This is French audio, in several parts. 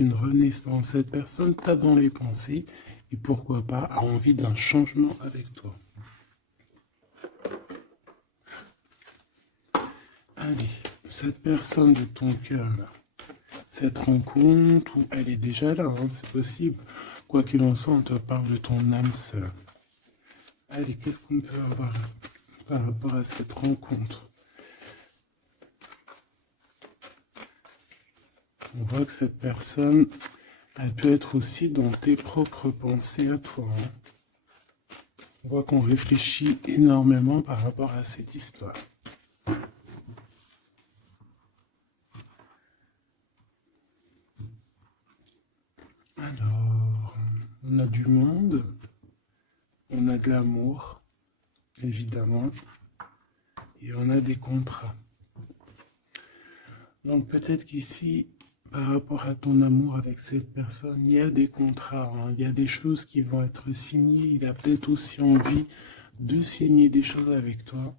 une renaissance. Cette personne t'a dans les pensées et pourquoi pas a envie d'un changement avec toi. Allez, cette personne de ton cœur là, cette rencontre où elle est déjà là, hein, c'est possible. Quoi qu'il en soit, on te parle de ton âme sœur. Allez, qu'est-ce qu'on peut avoir par rapport à cette rencontre? On voit que cette personne, elle peut être aussi dans tes propres pensées à toi. Hein. On voit qu'on réfléchit énormément par rapport à cette histoire. Alors, on a du monde, on a de l'amour, évidemment, et on a des contrats. Donc peut-être qu'ici, par rapport à ton amour avec cette personne, il y a des contrats, hein, il y a des choses qui vont être signées, il a peut-être aussi envie de signer des choses avec toi.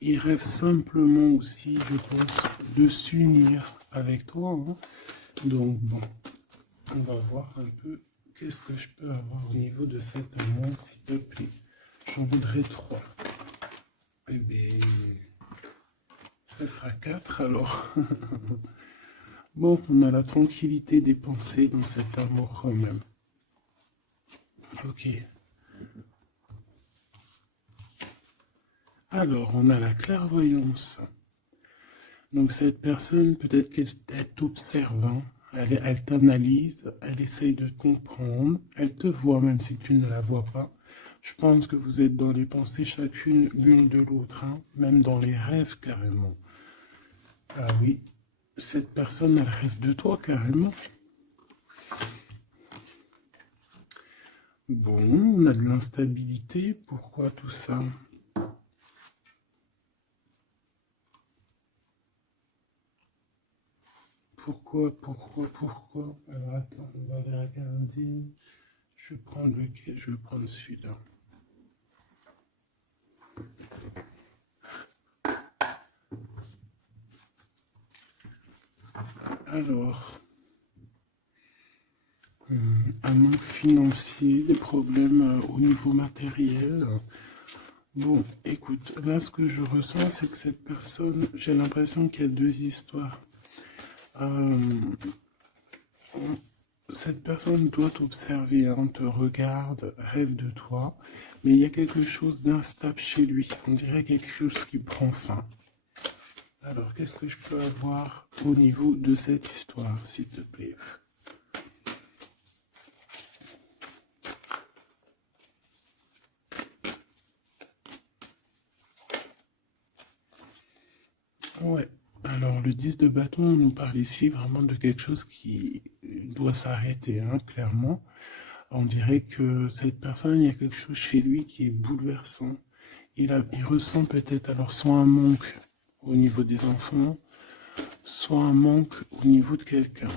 Il rêve simplement aussi, je pense, de s'unir avec toi. Hein. Donc bon, on va voir un peu qu'est-ce que je peux avoir au niveau de cet amour, s'il te plaît. J'en voudrais 3. Eh bien, ça sera 4 alors. Bon, on a la tranquillité des pensées dans cet amour quand même. Ok. Alors, on a la clairvoyance. Donc cette personne, peut-être qu'elle t'observe, hein. Elle t'analyse, elle essaye de comprendre, elle te voit même si tu ne la vois pas. Je pense que vous êtes dans les pensées chacune l'une de l'autre, hein, même dans les rêves carrément. Ah oui, cette personne, elle rêve de toi carrément. Bon, on a de l'instabilité, pourquoi tout ça? Pourquoi? Alors attends, on va aller regarder. Je vais prendre lequel? Je vais prendre celui-là. Alors, un manque financier, des problèmes au niveau matériel. Bon, écoute, là ce que je ressens, c'est que cette personne, j'ai l'impression qu'il y a 2 histoires. Euh, Cette personne doit t'observer, hein, te regarde, rêve de toi, mais il y a quelque chose d'instable chez lui. On dirait quelque chose qui prend fin. Alors, qu'est-ce que je peux avoir au niveau de cette histoire, s'il te plaît? Ouais. Alors, le 10 de bâton nous parle ici vraiment de quelque chose qui doit s'arrêter, hein, clairement. On dirait que cette personne, il y a quelque chose chez lui qui est bouleversant. Il ressent peut-être alors soit un manque au niveau des enfants, soit un manque au niveau de quelqu'un.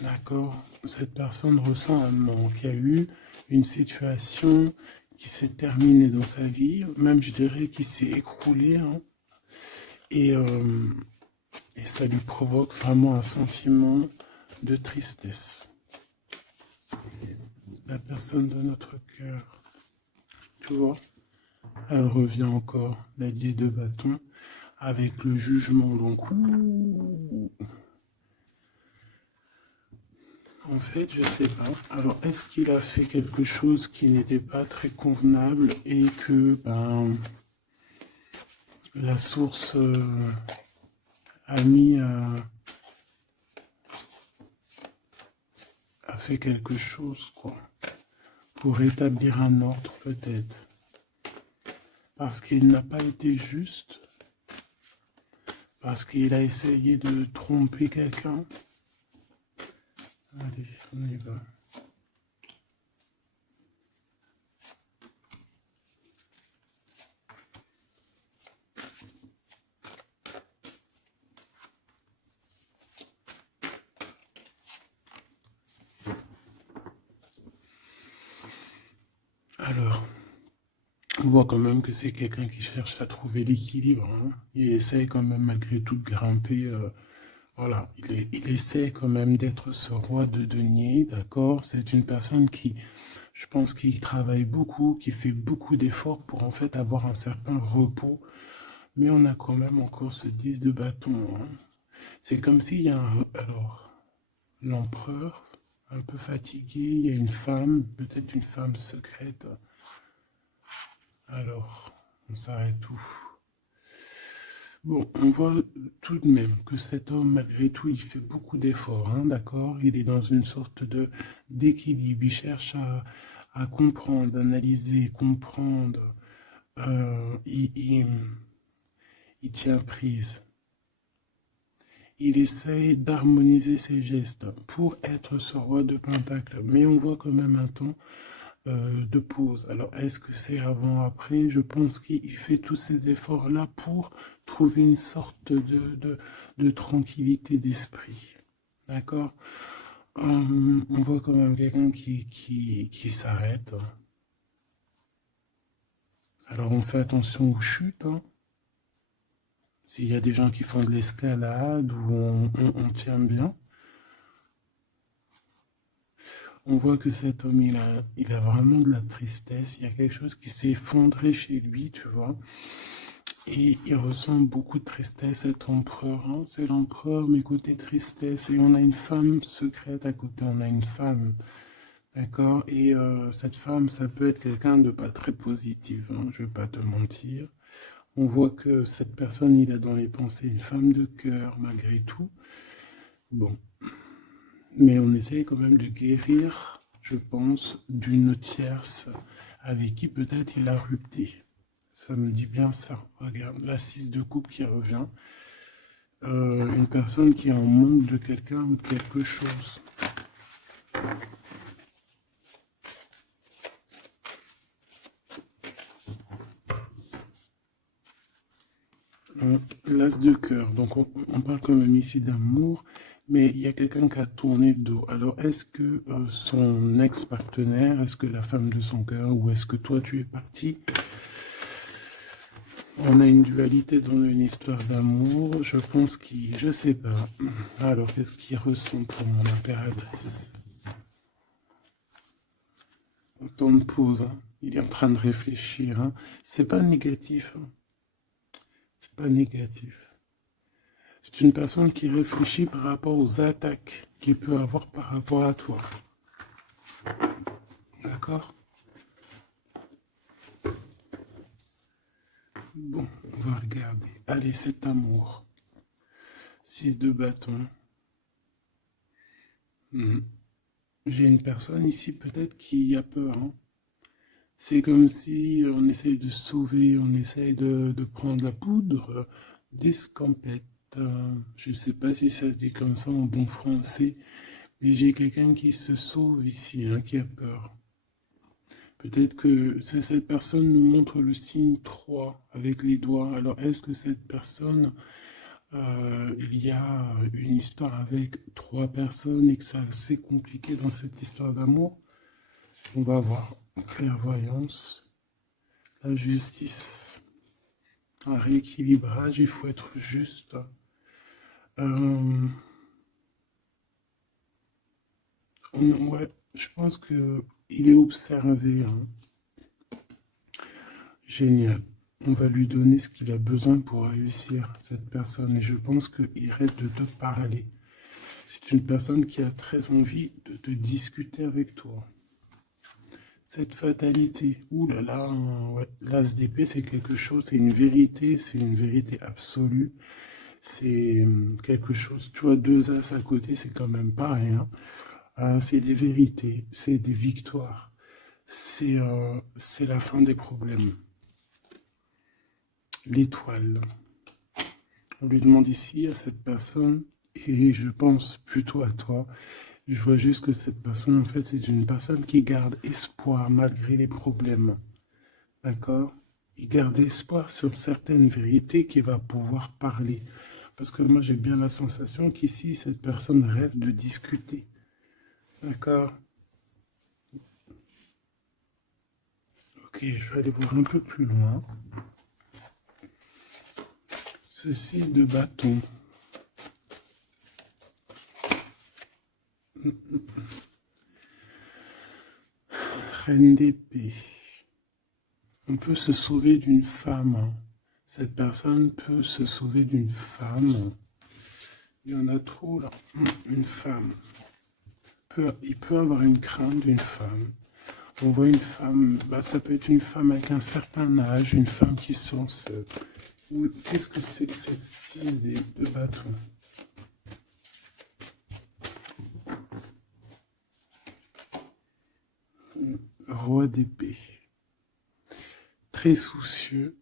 D'accord? Cette personne ressent un manque. Il y a eu une situation qui s'est terminée dans sa vie, même je dirais qui s'est écroulée, hein, et, euh, et ça lui provoque vraiment un sentiment de tristesse. La personne de notre cœur, tu vois, elle revient encore, la 10 de bâton, avec le jugement. Donc, en fait, je sais pas. Alors, est-ce qu'il a fait quelque chose qui n'était pas très convenable et que la source a mis a fait quelque chose, quoi, pour établir un ordre peut-être, parce qu'il n'a pas été juste, parce qu'il a essayé de tromper quelqu'un. Allez, on y va. Alors, on voit quand même que c'est quelqu'un qui cherche à trouver l'équilibre, hein. Il essaye quand même malgré tout de grimper Voilà, il essaie quand même d'être ce roi de denier, d'accord? C'est une personne qui, je pense, qui travaille beaucoup, qui fait beaucoup d'efforts pour en fait avoir un certain repos, mais on a quand même encore ce 10 de bâton, hein. C'est comme s'il y a un... Alors, l'empereur, un peu fatigué, il y a une femme, peut-être une femme secrète. Alors, on s'arrête où? Bon, on voit tout de même que cet homme, malgré tout, il fait beaucoup d'efforts, hein, d'accord? Il est dans une sorte de d'équilibre. Il cherche à comprendre, analyser, comprendre. Il tient prise. Il essaye d'harmoniser ses gestes pour être ce roi de Pentacle. Mais on voit quand même un temps de pause. Alors, est-ce que c'est avant, après? Je pense qu'il fait tous ces efforts-là pour trouver une sorte de tranquillité d'esprit. D'accord? On voit quand même quelqu'un qui s'arrête. Alors, on fait attention aux chutes, hein. S'il y a des gens qui font de l'escalade ou on tient bien, on voit que cet homme, il a vraiment de la tristesse. Il y a quelque chose qui s'est effondré chez lui, tu vois. Et il ressent beaucoup de tristesse, cet empereur, hein. C'est l'empereur, mais côté tristesse. Et on a une femme secrète à côté, on a une femme, d'accord? Et cette femme, ça peut être quelqu'un de pas très positif, hein, je vais pas te mentir. On voit que cette personne, il a dans les pensées une femme de cœur, malgré tout. Bon, mais on essaye quand même de guérir, je pense, d'une tierce avec qui peut-être il a rupté. Ça me dit bien ça. Regarde, la 6 de coupe qui revient. Une personne qui est en manque de quelqu'un ou de quelque chose. L'as de cœur. Donc on parle quand même ici d'amour, mais il y a quelqu'un qui a tourné le dos. Alors est-ce que son ex-partenaire, est-ce que la femme de son cœur, ou est-ce que toi tu es parti? On a une dualité dans une histoire d'amour. Je pense qu'il... Je sais pas. Alors qu'est-ce qu'il ressent pour mon impératrice? Temps de pause, hein. Il est en train de réfléchir, hein. C'est pas négatif, hein. C'est pas négatif. C'est une personne qui réfléchit par rapport aux attaques qu'il peut avoir par rapport à toi. D'accord? Bon, on va regarder. Allez, cet amour. 6 de bâton. J'ai une personne ici peut-être qui a peur, hein. C'est comme si on essaye de sauver, on essaye de prendre la poudre d'escampette. Je ne sais pas si ça se dit comme ça en bon français, mais j'ai quelqu'un qui se sauve ici, hein, qui a peur. Peut-être que cette personne nous montre le signe 3 avec les doigts. Alors, est-ce que cette personne, il y a une histoire avec 3 personnes et que c'est assez compliqué dans cette histoire d'amour? On va voir. Clairvoyance, la justice, un rééquilibrage, il faut être juste. Ouais, je pense que il est observé, hein. Génial. On va lui donner ce qu'il a besoin pour réussir, cette personne. Et je pense qu'il rêve de te parler. C'est une personne qui a très envie de te discuter avec toi. Cette fatalité, ouh là là, ouais, l'as d'épée, c'est quelque chose, c'est une vérité absolue. C'est quelque chose, tu vois, 2 as à côté, c'est quand même pas rien. C'est des vérités, c'est des victoires. C'est la fin des problèmes. L'étoile. On lui demande ici à cette personne, et je pense plutôt à toi, je vois juste que cette personne, en fait, c'est une personne qui garde espoir malgré les problèmes. D'accord? Il garde espoir sur certaines vérités qu'il va pouvoir parler. Parce que moi, j'ai bien la sensation qu'ici, cette personne rêve de discuter. D'accord? Ok, je vais aller voir un peu plus loin. Ce 6 de bâton. Reine d'épée. On peut se sauver d'une femme, hein. Cette personne peut se sauver d'une femme. Il y en a trop là. Une femme. Il peut avoir une crainte d'une femme. On voit une femme, bah, ça peut être une femme avec un certain âge, une femme qui se sent seule. Qu'est-ce que c'est que cette 6 de bâton? Roi d'épée. Très soucieux,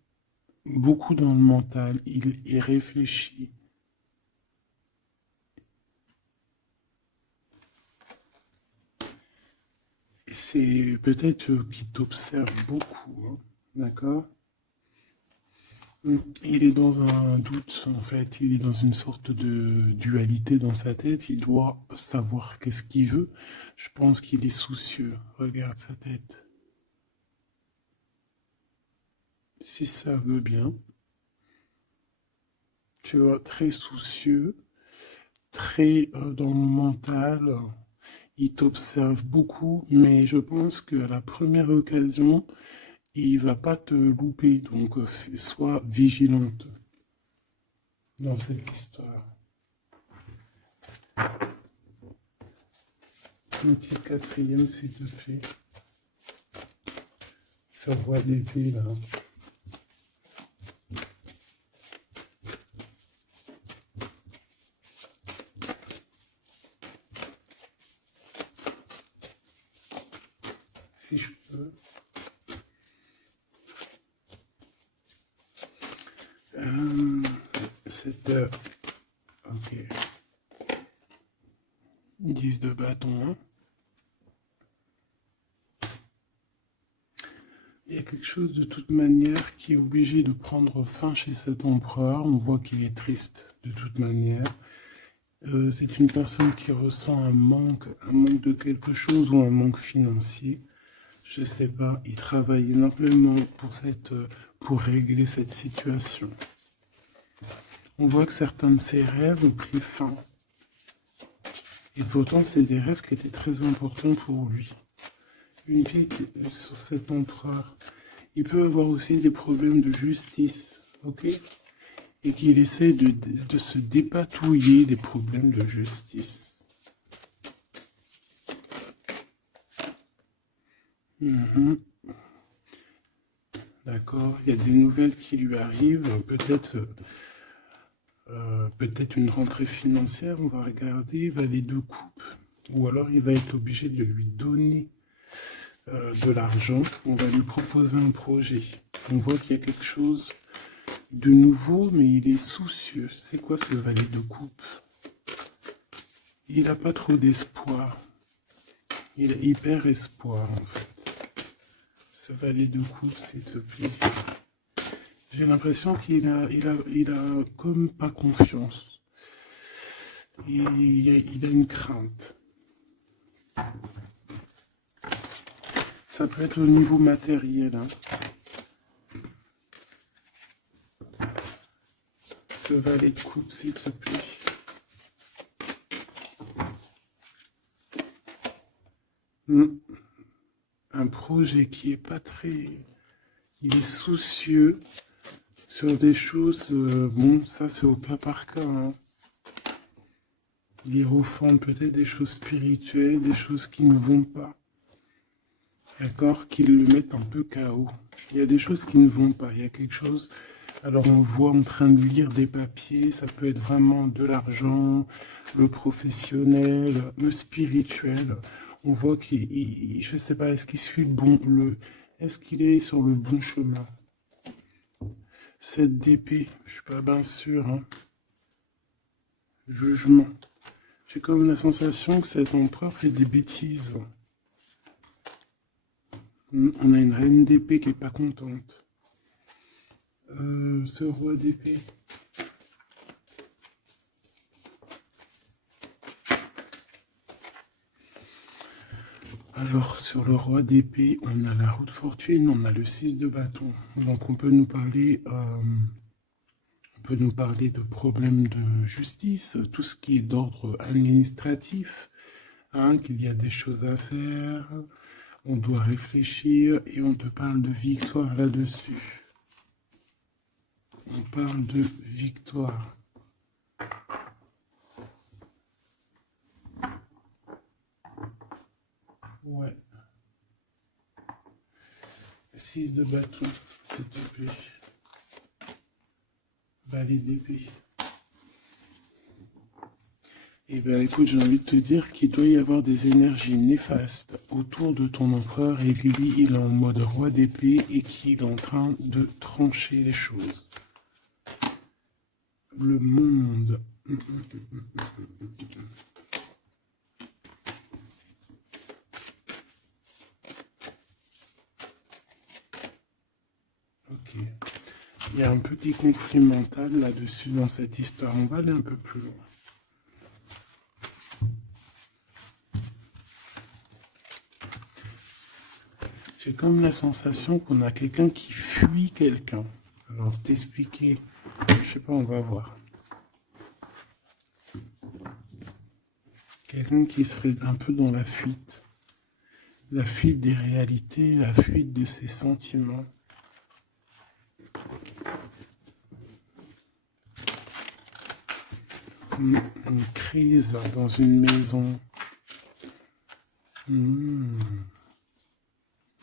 beaucoup dans le mental, il réfléchit. C'est peut-être qu'il t'observe beaucoup, hein, d'accord? Il est dans un doute, en fait, il est dans une sorte de dualité dans sa tête, il doit savoir qu'est-ce qu'il veut. Je pense qu'il est soucieux, regarde sa tête. Si ça veut bien, tu vois, très soucieux, très dans le mental, il t'observe beaucoup, mais je pense qu'à la première occasion, il va pas te louper, donc sois vigilante dans cette histoire. Un petit quatrième, s'il te plaît. Ce roi d'épée, là. Si je peux. Cette... Ok. 10 de bâton. Il y a quelque chose de toute manière qui est obligé de prendre fin chez cet empereur. On voit qu'il est triste de toute manière. C'est une personne qui ressent un manque de quelque chose ou un manque financier. Je sais pas, il travaille énormément pour régler cette situation. On voit que certains de ses rêves ont pris fin. Et pourtant, c'est des rêves qui étaient très importants pour lui. Une pique sur cet empereur. Il peut avoir aussi des problèmes de justice, ok? Et qu'il essaie de se dépatouiller des problèmes de justice. D'accord, il y a des nouvelles qui lui arrivent, peut-être une rentrée financière, on va regarder, valet de coupe, ou alors il va être obligé de lui donner de l'argent, on va lui proposer un projet. On voit qu'il y a quelque chose de nouveau, mais il est soucieux. C'est quoi ce valet de coupe? Il n'a pas trop d'espoir. Il a hyper espoir, en fait. Ce valet de coupe, s'il te plaît. J'ai l'impression qu'il a comme pas confiance. Il a une crainte. Ça peut être au niveau matériel. Hein. Ce valet de coupe, s'il te plaît. Un projet qui est pas très... Il est soucieux sur des choses... bon, ça c'est au cas par cas. Hein. Il refond peut-être des choses spirituelles, des choses qui ne vont pas. D'accord? Qui le mettent un peu KO. Il y a des choses qui ne vont pas. Il y a quelque chose... Alors on voit en train de lire des papiers, ça peut être vraiment de l'argent, le professionnel, le spirituel. On voit qu'il, je sais pas, est-ce qu'il suit est-ce qu'il est sur le bon chemin? Cette d'épée, je suis pas bien sûr. Hein. Jugement. J'ai comme la sensation que cet empereur fait des bêtises. On a une reine d'épée qui est pas contente. Ce roi d'épée. Alors, sur le roi d'épée, on a la roue de fortune, on a le 6 de bâton. Donc, on peut nous parler de problèmes de justice, tout ce qui est d'ordre administratif, hein, qu'il y a des choses à faire, on doit réfléchir et on te parle de victoire là-dessus. On parle de victoire. Ouais. 6 de bâton, s'il te plaît. Balai d'épée. Eh bien, écoute, j'ai envie de te dire qu'il doit y avoir des énergies néfastes autour de ton empereur et lui, il est en mode roi d'épée et qu'il est en train de trancher les choses. Le monde. Ok. Il y a un petit conflit mental là-dessus dans cette histoire. On va aller un peu plus loin. J'ai comme la sensation qu'on a quelqu'un qui fuit quelqu'un. Alors, t'expliquer, je sais pas, on va voir. Quelqu'un qui serait un peu dans la fuite. La fuite des réalités, la fuite de ses sentiments. Une crise dans une maison.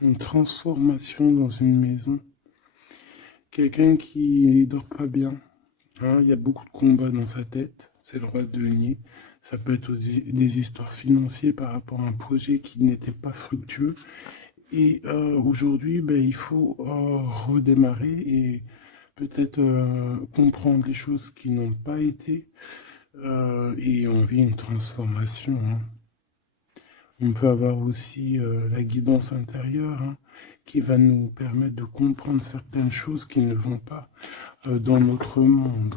Une transformation dans une maison. Quelqu'un qui dort pas bien. Hein, il y a beaucoup de combats dans sa tête. C'est le roi de denier. Ça peut être aussi des histoires financières par rapport à un projet qui n'était pas fructueux. Et aujourd'hui, ben, il faut redémarrer et peut-être comprendre les choses qui n'ont pas été. Et on vit une transformation. Hein. On peut avoir aussi la guidance intérieure, hein, qui va nous permettre de comprendre certaines choses qui ne vont pas dans notre monde.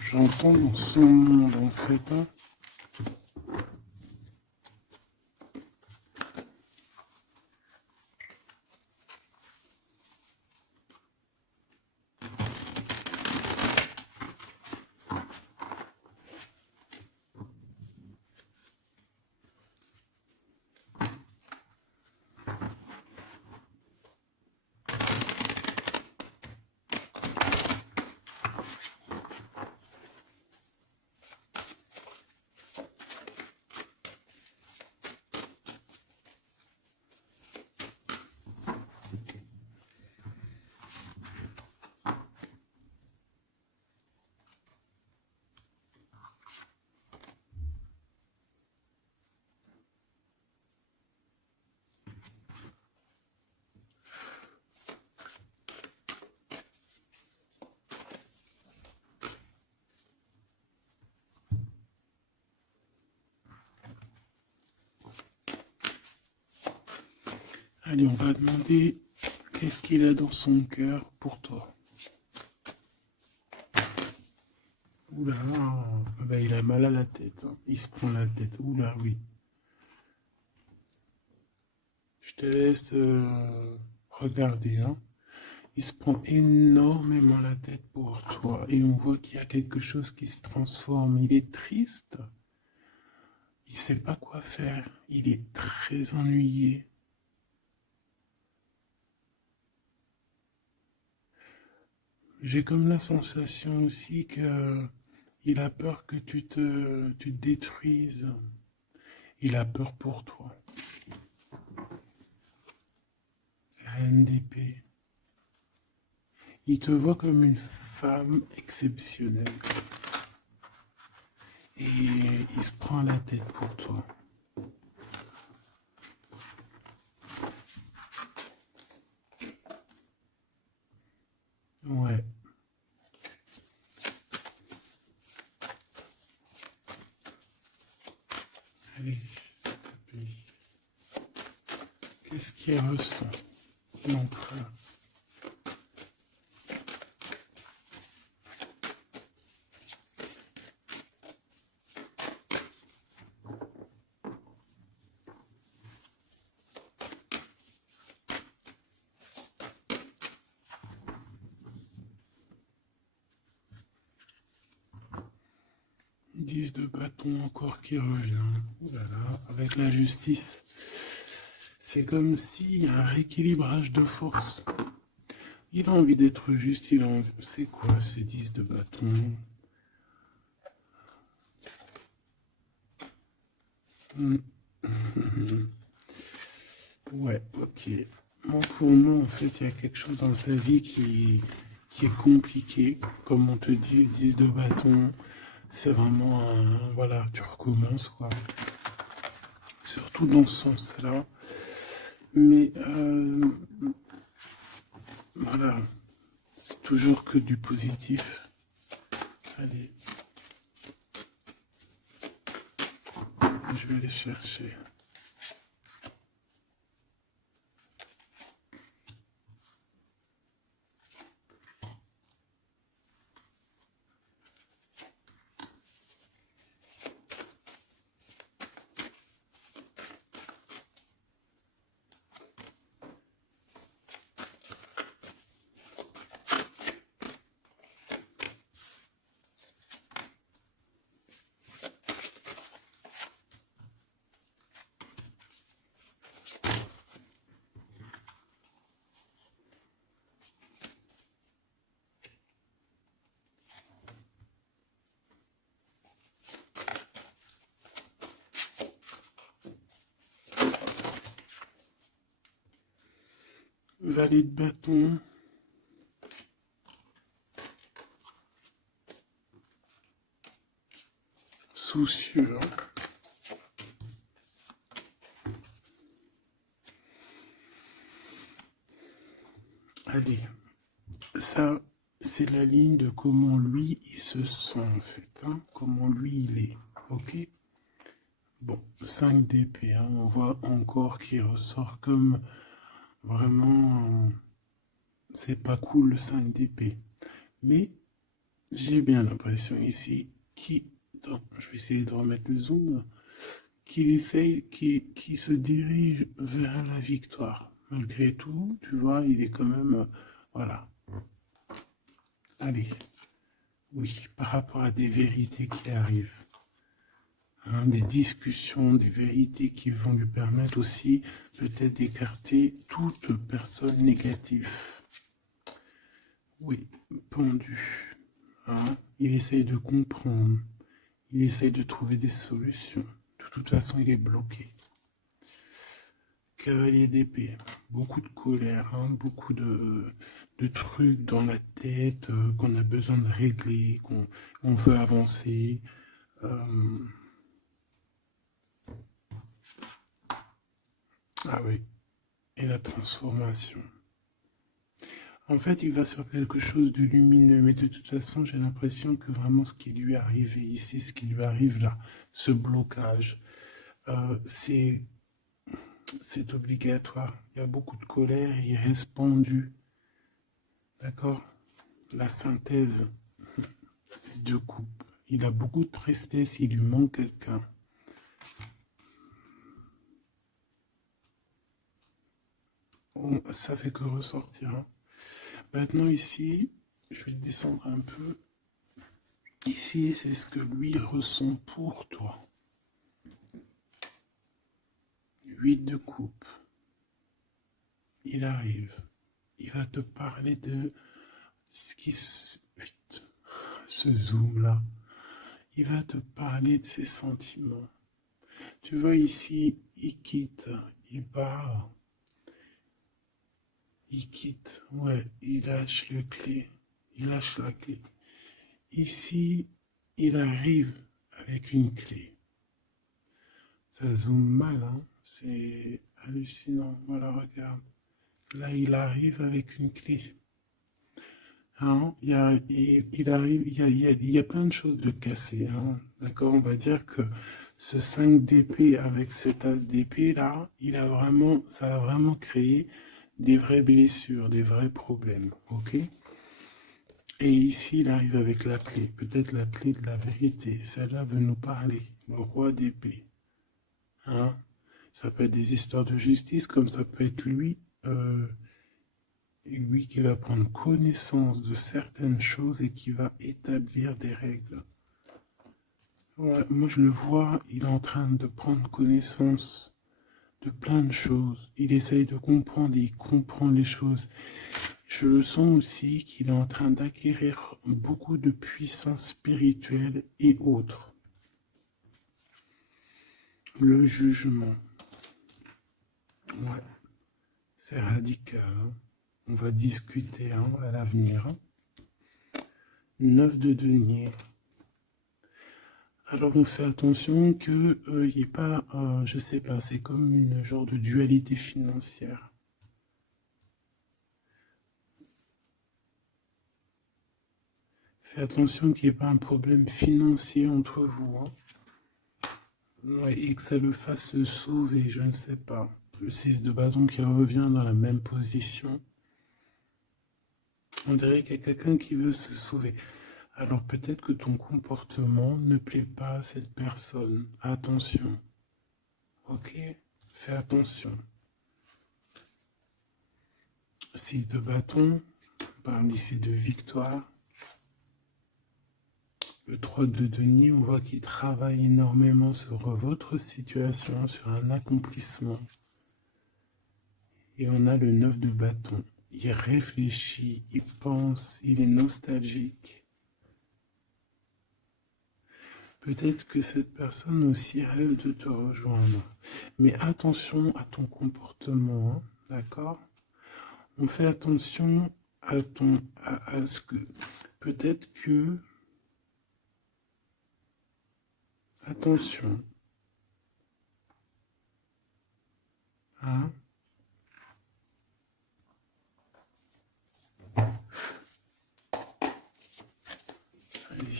J'entends dans son monde en fait. Hein. Allez, on va demander qu'est-ce qu'il a dans son cœur pour toi. Oula, ben, il a mal à la tête. Hein. Il se prend la tête. Oula, oui. Je te laisse regarder. Hein. Il se prend énormément la tête pour toi. Et on voit qu'il y a quelque chose qui se transforme. Il est triste. Il ne sait pas quoi faire. Il est très ennuyé. J'ai comme la sensation aussi que il a peur que tu te détruises. Il a peur pour toi. Reine d'épée. Il te voit comme une femme exceptionnelle. Et il se prend la tête pour toi. Ouais. Allez, s'il te plaît. Qu'est-ce qu'il ressent, l'empereur? 10 de bâton encore qui revient. Voilà, avec la justice. C'est comme s'il y a un rééquilibrage de force. Il a envie d'être juste, il a envie... C'est quoi ces 10 de bâton? Ouais, ok. Bon, pour nous, en fait, il y a quelque chose dans sa vie qui est compliqué. Comme on te dit, le 10 de bâton, c'est vraiment un... Voilà, tu recommences, quoi. Surtout dans ce sens-là. Mais, voilà, c'est toujours que du positif. Allez, je vais aller chercher. Valet de bâton. Soucieux. Allez, ça, c'est la ligne de comment lui, il se sent, en fait. Hein, comment lui, il est. Ok? Bon, 5 d'épée, hein, on voit encore qu'il ressort comme vraiment... c'est pas cool le 5 d'épée. Mais j'ai bien l'impression ici qu'il... Attends, je vais essayer de remettre le zoom. Qu'il essaye, qu'il se dirige vers la victoire. Malgré tout, tu vois, il est quand même... voilà. Allez. Oui, par rapport à des vérités qui arrivent. Hein, des discussions, des vérités qui vont lui permettre aussi peut-être d'écarter toute personne négative. Oui, pendu. Hein, il essaye de comprendre. Il essaye de trouver des solutions. De toute façon, il est bloqué. Cavalier d'épée. Beaucoup de colère, hein, beaucoup de trucs dans la tête qu'on a besoin de régler, qu'on veut avancer. Ah oui, et la transformation. En fait, il va sur quelque chose de lumineux, mais de toute façon, j'ai l'impression que vraiment ce qui lui est arrivé ici, ce qui lui arrive là, ce blocage, c'est obligatoire. Il y a beaucoup de colère, il reste pendu. D'accord? La synthèse, c'est de coupe. Il a beaucoup de tristesse, il lui manque quelqu'un. Ça fait que ressortir. Hein. Maintenant ici, je vais descendre un peu. Ici, c'est ce que lui ressent pour toi. 8 de coupe. Il arrive. Il va te parler de ce qui se... Ce zoom-là. Il va te parler de ses sentiments. Tu vois ici, il quitte, il part. Il quitte, ouais, il lâche le clé. Il lâche la clé. Ici, il arrive avec une clé. Ça zoome mal, hein. C'est hallucinant. Voilà, regarde. Là, il arrive avec une clé. Hein, il arrive, il y a plein de choses de cassées. Hein, d'accord, on va dire que ce 5 d'épée avec cet as d'épée là, ça a vraiment créé des vraies blessures, des vrais problèmes. Ok. Et ici, il arrive avec la clé, peut-être la clé de la vérité. Celle-là veut nous parler, le roi d'épée. Hein, ça peut être des histoires de justice, comme ça peut être lui. Et lui qui va prendre connaissance de certaines choses et qui va établir des règles. Ouais, moi je le vois, il est en train de prendre connaissance de plein de choses. Il essaye de comprendre et il comprend les choses. Je le sens aussi qu'il est en train d'acquérir beaucoup de puissance spirituelle et autres. Le jugement, ouais, c'est radical, hein. On va discuter hein, à l'avenir. 9 de denier. Alors on fait attention que il n'y ait pas, je sais pas, c'est comme une genre de dualité financière. Fais attention qu'il n'y ait pas un problème financier entre vous, hein. Ouais, et que ça le fasse se sauver, je ne sais pas. Le 6 de bâton qui revient dans la même position. On dirait qu'il y a quelqu'un qui veut se sauver. Alors peut-être que ton comportement ne plaît pas à cette personne. Attention. Ok? Fais attention. 6 de bâton, on parle ici de victoire. Le 3 de denier, on voit qu'il travaille énormément sur votre situation, sur un accomplissement. Et on a le 9 de bâton. Il réfléchit, il pense, il est nostalgique. Peut-être que cette personne aussi rêve de te rejoindre. Mais attention à ton comportement, hein, d'accord? On fait attention à ce que... Peut-être que... Attention. Hein? Allez.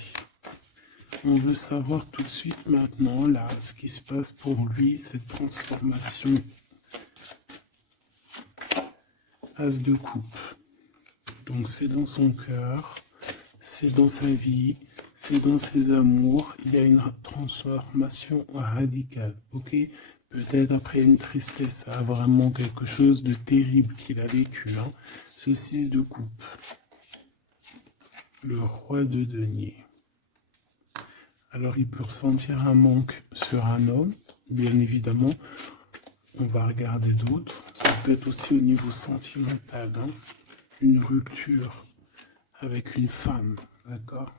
On veut savoir tout de suite maintenant, là, ce qui se passe pour lui, cette transformation. As de coupe. Donc c'est dans son cœur, c'est dans sa vie, c'est dans ses amours. Il y a une transformation radicale, ok? Peut-être après une tristesse, ça a vraiment quelque chose de terrible qu'il a vécu, hein. Ce 6 de coupe. Le roi de denier. Alors il peut ressentir un manque sur un homme, bien évidemment. On va regarder d'autres. Ça peut être aussi au niveau sentimental, hein. Une rupture avec une femme, d'accord?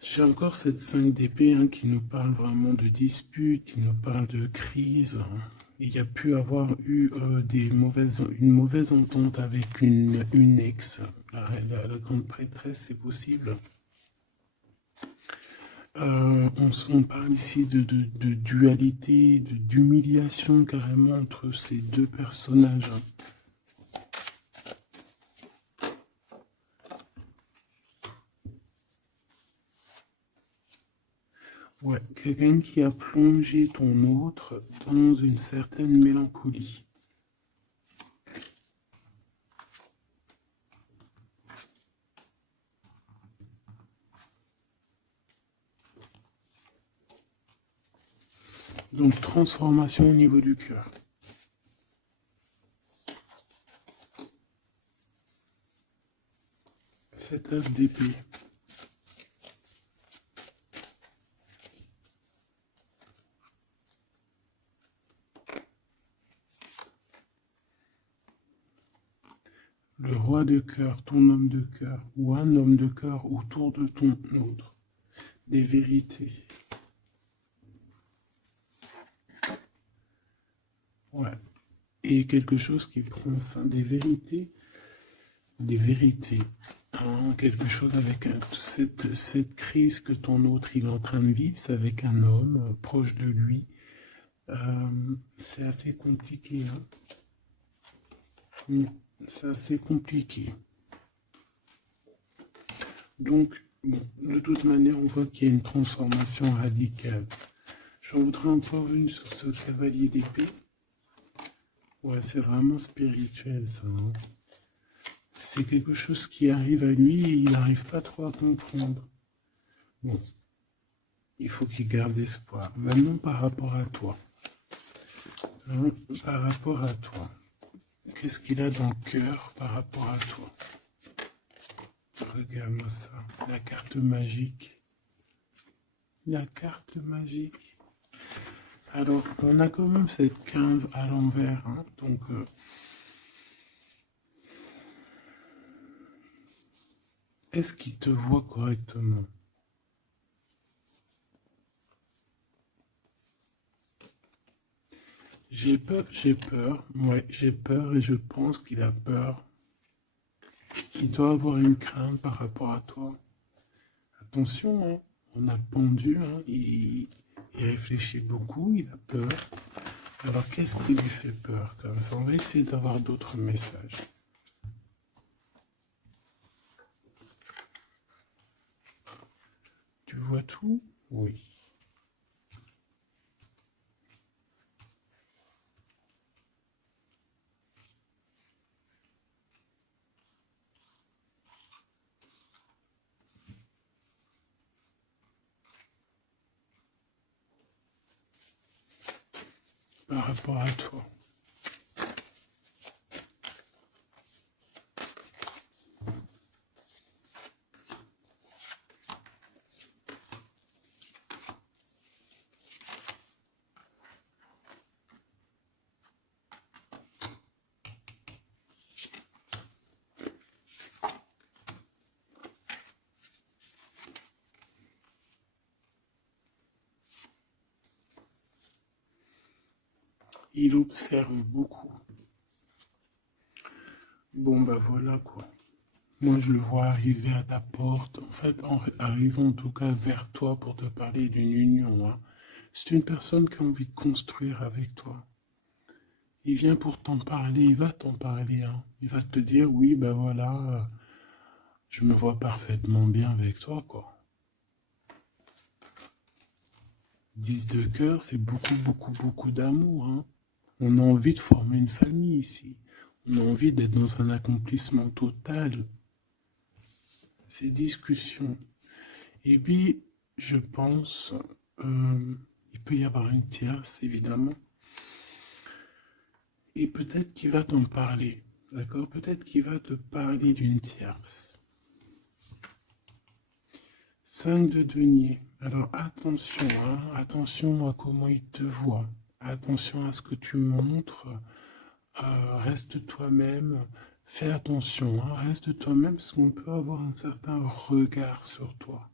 J'ai encore cette 5 d'épée hein, qui nous parle vraiment de dispute, qui nous parle de crise. Hein. Il y a pu avoir eu une mauvaise entente avec une ex. La grande prêtresse, c'est possible. On parle ici de dualité, d'humiliation carrément entre ces deux personnages. Ouais, quelqu'un qui a plongé ton autre dans une certaine mélancolie. Donc, transformation au niveau du cœur. Cet as d'épée. Le roi de cœur, ton homme de cœur, ou un homme de cœur autour de ton autre. Des vérités. Ouais. Et quelque chose qui prend fin, des vérités. Des vérités. Hein, quelque chose avec cette crise que ton autre il est en train de vivre, c'est avec un homme proche de lui. C'est assez compliqué. Hein. C'est assez compliqué. Donc, bon, de toute manière, on voit qu'il y a une transformation radicale. J'en voudrais encore une sur ce cavalier d'épée. Ouais, c'est vraiment spirituel, ça. Hein. C'est quelque chose qui arrive à lui et il n'arrive pas trop à comprendre. Bon, il faut qu'il garde espoir. Maintenant, par rapport à toi. Hein, par rapport à toi. Qu'est-ce qu'il a dans le cœur par rapport à toi? Regarde-moi ça. La carte magique. la carte magique. Alors, on a quand même cette 15 à l'envers, hein, donc est-ce qu'il te voit correctement? Ouais, j'ai peur et je pense qu'il a peur. Il doit avoir une crainte par rapport à toi. Attention, hein, on a le pendu, hein, il réfléchit beaucoup, il a peur. Alors, qu'est-ce qui lui fait peur comme ça? On va essayer d'avoir d'autres messages. Tu vois tout? Oui. Par rapport à toi. Il observe beaucoup. Bon, bah voilà quoi. Moi, je le vois arriver à ta porte, en fait, en arrivant en tout cas vers toi pour te parler d'une union, hein. C'est une personne qui a envie de construire avec toi. Il vient pour t'en parler, il va t'en parler, hein. Il va te dire, oui, ben voilà, je me vois parfaitement bien avec toi, quoi. 10 de cœur, c'est beaucoup, beaucoup, beaucoup d'amour, hein. On a envie de former une famille ici. On a envie d'être dans un accomplissement total. Ces discussions. Et puis, je pense, il peut y avoir une tierce, évidemment. Et peut-être qu'il va t'en parler. D'accord? Peut-être qu'il va te parler d'une tierce. 5 de denier. Alors attention, hein, attention à comment il te voit. Attention à ce que tu montres. Reste toi-même. Fais attention, hein, reste toi-même parce qu'on peut avoir un certain regard sur toi.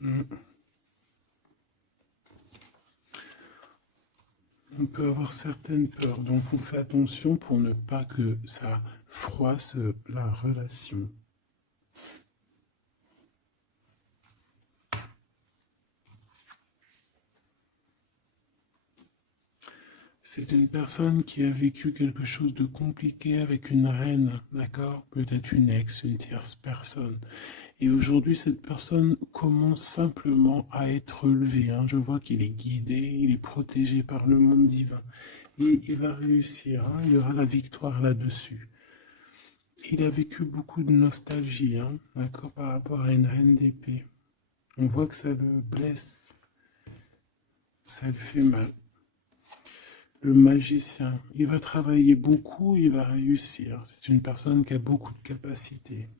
On peut avoir certaines peurs, donc on fait attention pour ne pas que ça froisse la relation. C'est une personne qui a vécu quelque chose de compliqué avec une reine, d'accord? Peut-être une ex, une tierce personne. Et aujourd'hui, cette personne commence simplement à être relevée, hein. Je vois qu'il est guidé, il est protégé par le monde divin. Et il va réussir, hein. Il y aura la victoire là-dessus. Il a vécu beaucoup de nostalgie, hein, d'accord, par rapport à une reine d'épée. On voit que ça le blesse, ça le fait mal. Le magicien, il va travailler beaucoup, il va réussir. C'est une personne qui a beaucoup de capacités.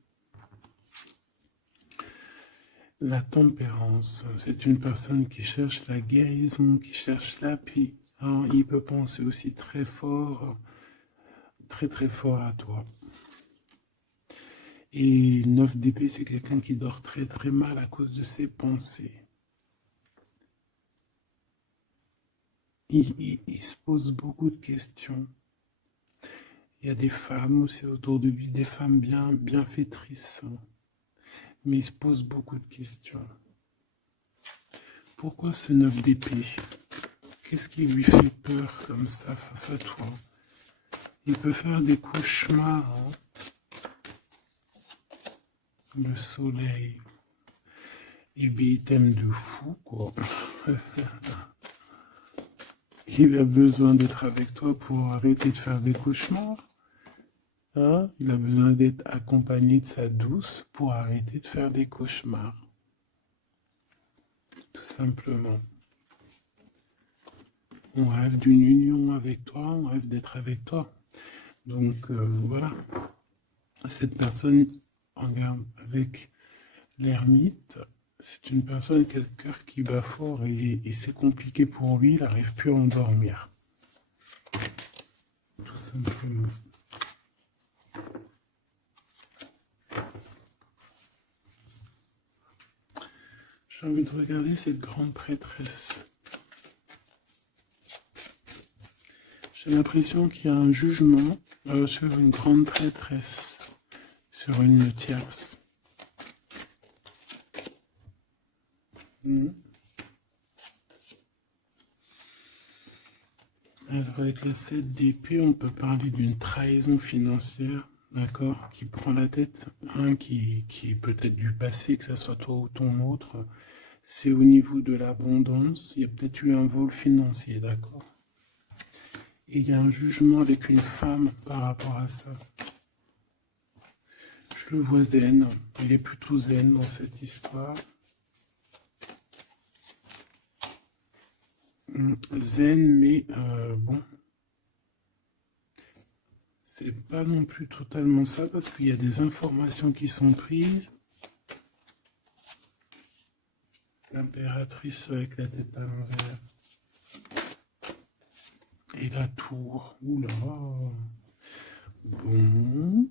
La tempérance, c'est une personne qui cherche la guérison, qui cherche la paix. Hein, il peut penser aussi très fort, très très fort à toi. Et 9 d'épée, c'est quelqu'un qui dort très très mal à cause de ses pensées. Il se pose beaucoup de questions. Il y a des femmes aussi autour de lui, des femmes bien bienfaitrices. Mais il se pose beaucoup de questions. Pourquoi ce 9 d'épée? Qu'est-ce qui lui fait peur comme ça face à toi? Il peut faire des cauchemars, hein. Le soleil. Et bien, il t'aime de fou, quoi. Il a besoin d'être avec toi pour arrêter de faire des cauchemars. Hein? Il a besoin d'être accompagné de sa douce pour arrêter de faire des cauchemars. Tout simplement. On rêve d'une union avec toi, on rêve d'être avec toi. Donc voilà. Cette personne, regarde, avec l'ermite, c'est une personne qui a le cœur qui bat fort et c'est compliqué pour lui, il n'arrive plus à endormir. Tout simplement. J'ai envie de regarder cette grande prêtresse. J'ai l'impression qu'il y a un jugement sur une grande prêtresse, sur une tierce. Alors avec la 7 d'épée, on peut parler d'une trahison financière, d'accord, qui prend la tête, hein, qui est peut-être du passé, que ce soit toi ou ton autre. C'est au niveau de l'abondance, il y a peut-être eu un vol financier, d'accord. Et il y a un jugement avec une femme par rapport à ça. Je le vois zen, il est plutôt zen dans cette histoire. Zen, mais bon, c'est pas non plus totalement ça parce qu'il y a des informations qui sont prises. L'impératrice avec la tête à l'envers. Et la tour. Oula. Bon.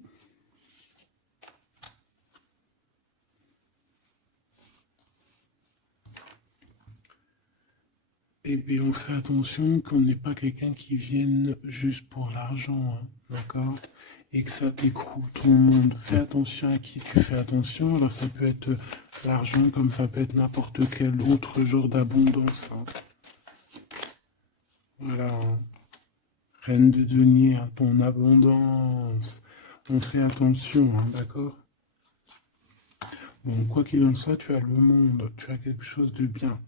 Et bien on fait attention qu'on n'est pas quelqu'un qui vienne juste pour l'argent, hein, d'accord? Et que ça t'écroule ton monde. Fais attention à qui tu fais attention. Alors ça peut être l'argent comme ça peut être n'importe quel autre genre d'abondance. Hein. Voilà. Hein. Reine de denier, hein, ton abondance. On fait attention, hein, d'accord? Bon, quoi qu'il en soit, tu as le monde, tu as quelque chose de bien.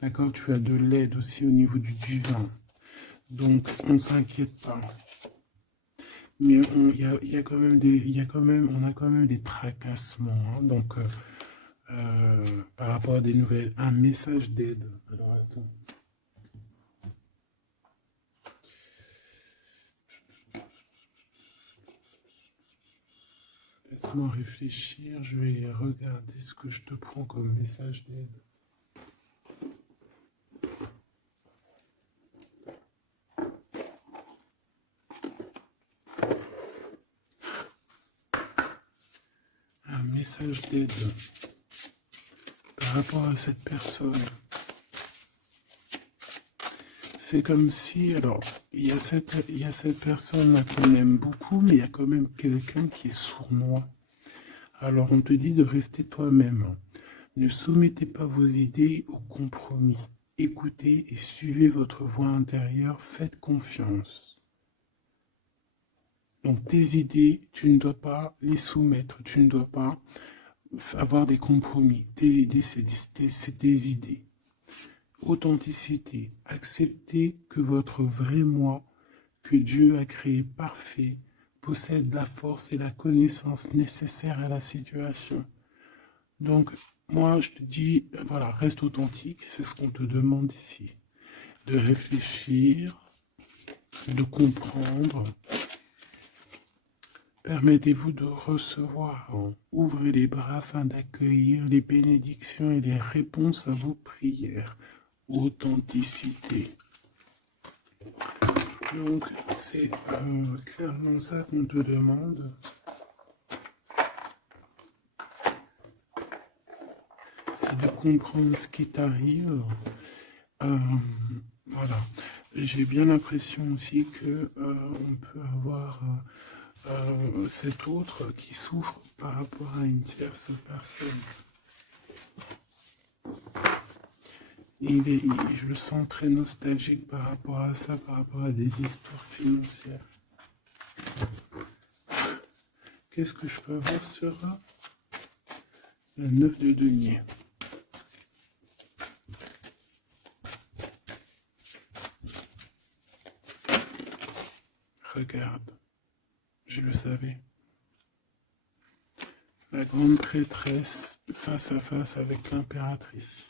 D'accord, tu as de l'aide aussi au niveau du divin. Donc, on ne s'inquiète pas. Mais il y a quand même on a quand même des tracassements. Hein, donc, par rapport à des nouvelles, un message d'aide. Alors, attends. Laisse-moi réfléchir. Je vais regarder ce que je te prends comme message d'aide. Message d'aide par rapport à cette personne. C'est comme si, alors, il y a cette personne-là qu'on aime beaucoup, mais il y a quand même quelqu'un qui est sournois. Alors, on te dit de rester toi-même. Ne soumettez pas vos idées au compromis. Écoutez et suivez votre voix intérieure, faites confiance. Donc tes idées, tu ne dois pas les soumettre, tu ne dois pas avoir des compromis. Tes idées, c'est tes idées. Authenticité, accepter que votre vrai moi, que Dieu a créé parfait, possède la force et la connaissance nécessaires à la situation. Donc, moi, je te dis, voilà, reste authentique, c'est ce qu'on te demande ici. De réfléchir, de comprendre. Permettez-vous de recevoir. Ouvrez les bras afin d'accueillir les bénédictions et les réponses à vos prières. Authenticité. Donc, c'est clairement ça qu'on te demande. C'est de comprendre ce qui t'arrive. Voilà. J'ai bien l'impression aussi que on peut avoir cet autre qui souffre par rapport à une tierce personne. Je le sens très nostalgique par rapport à ça, par rapport à des histoires financières. Qu'est-ce que je peux avoir sur la 9 de denier? Regarde, je le savais. La grande prêtresse face à face avec l'impératrice.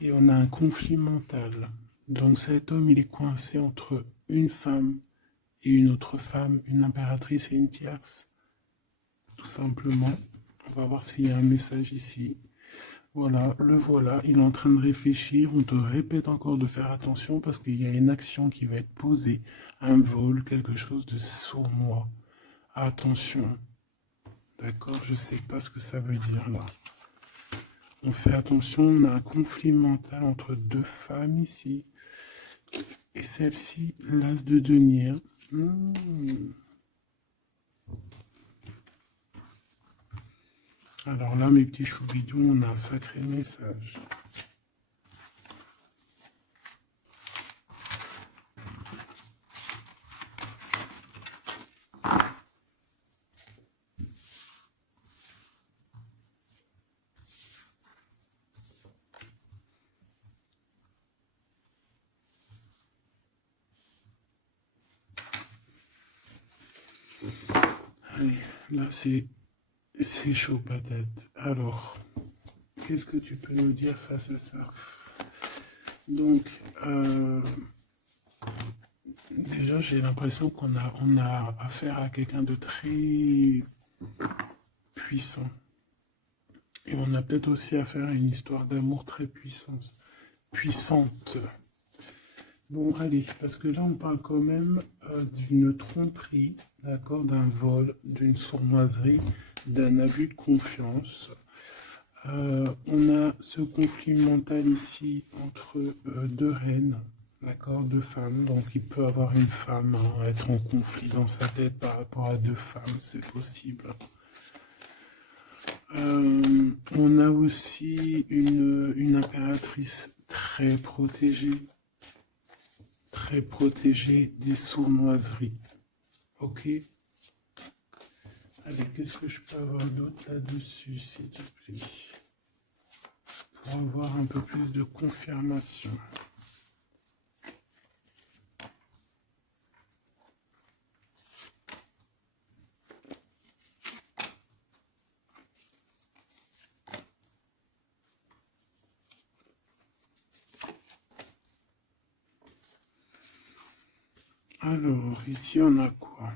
Et on a un conflit mental. Donc cet homme, il est coincé entre une femme et une autre femme, une impératrice et une tierce. tout simplement. On va voir s'il y a un message ici. Voilà, le voilà, il est en train de réfléchir. On te répète encore de faire attention parce qu'il y a une action qui va être posée. Un vol, quelque chose de sournois. Attention. D'accord, je sais pas ce que ça veut dire là. On fait attention, on a un conflit mental entre deux femmes ici. Et celle-ci, l'as de denier. Alors là, mes petits choubidous, on a un sacré message. Allez, là, c'est chaud patate. Alors, qu'est-ce que tu peux nous dire face à ça? Donc, déjà, j'ai l'impression qu'on a affaire à quelqu'un de très puissant. Et on a peut-être aussi affaire à une histoire d'amour très puissante. Bon, allez, parce que là, on parle quand même d'une tromperie, d'accord, d'un vol, d'une sournoiserie, d'un abus de confiance. On a ce conflit mental ici entre deux reines, d'accord, deux femmes. Donc, il peut avoir une femme être en conflit dans sa tête par rapport à deux femmes, c'est possible. On a aussi une impératrice très protégée des sournoiseries. Ok? Allez, qu'est-ce que je peux avoir d'autre là-dessus, s'il te plaît? Pour avoir un peu plus de confirmation. Alors, ici, on a quoi?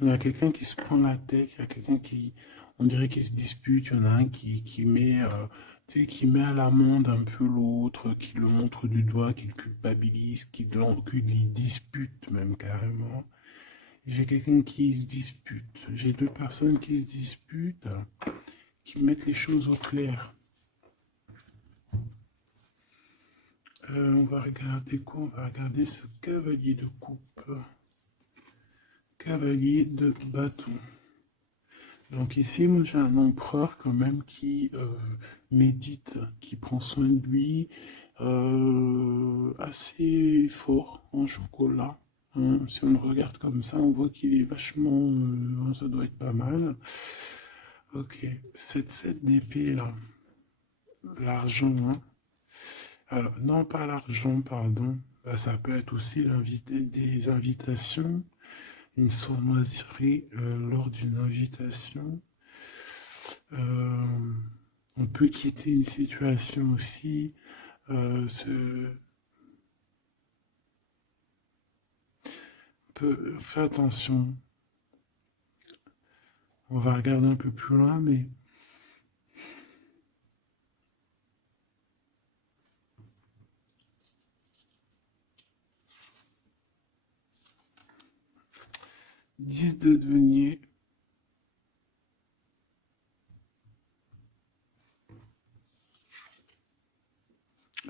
Il y a quelqu'un qui se prend la tête, il y a quelqu'un qui, on dirait qu'il se dispute, il y en a un qui met, tu sais, qui met à l'amende un peu l'autre, qui le montre du doigt, qui le culpabilise, qui les dispute même carrément. J'ai quelqu'un qui se dispute. J'ai deux personnes qui se disputent, qui mettent les choses au clair. On va regarder quoi? On va regarder ce cavalier de coupe. Cavalier de bâton. Donc ici, moi j'ai un empereur quand même qui médite, qui prend soin de lui, assez fort en chocolat. Hein. Si on le regarde comme ça, on voit qu'il est vachement... ça doit être pas mal. Ok, cette 7 d'épée là, l'argent, hein. Alors, non pas l'argent, pardon. Bah, ça peut être aussi des invitations, une sournoiserie lors d'une invitation. Euh, on peut quitter une situation aussi. Faire attention. On va regarder un peu plus loin, mais 10 de denier.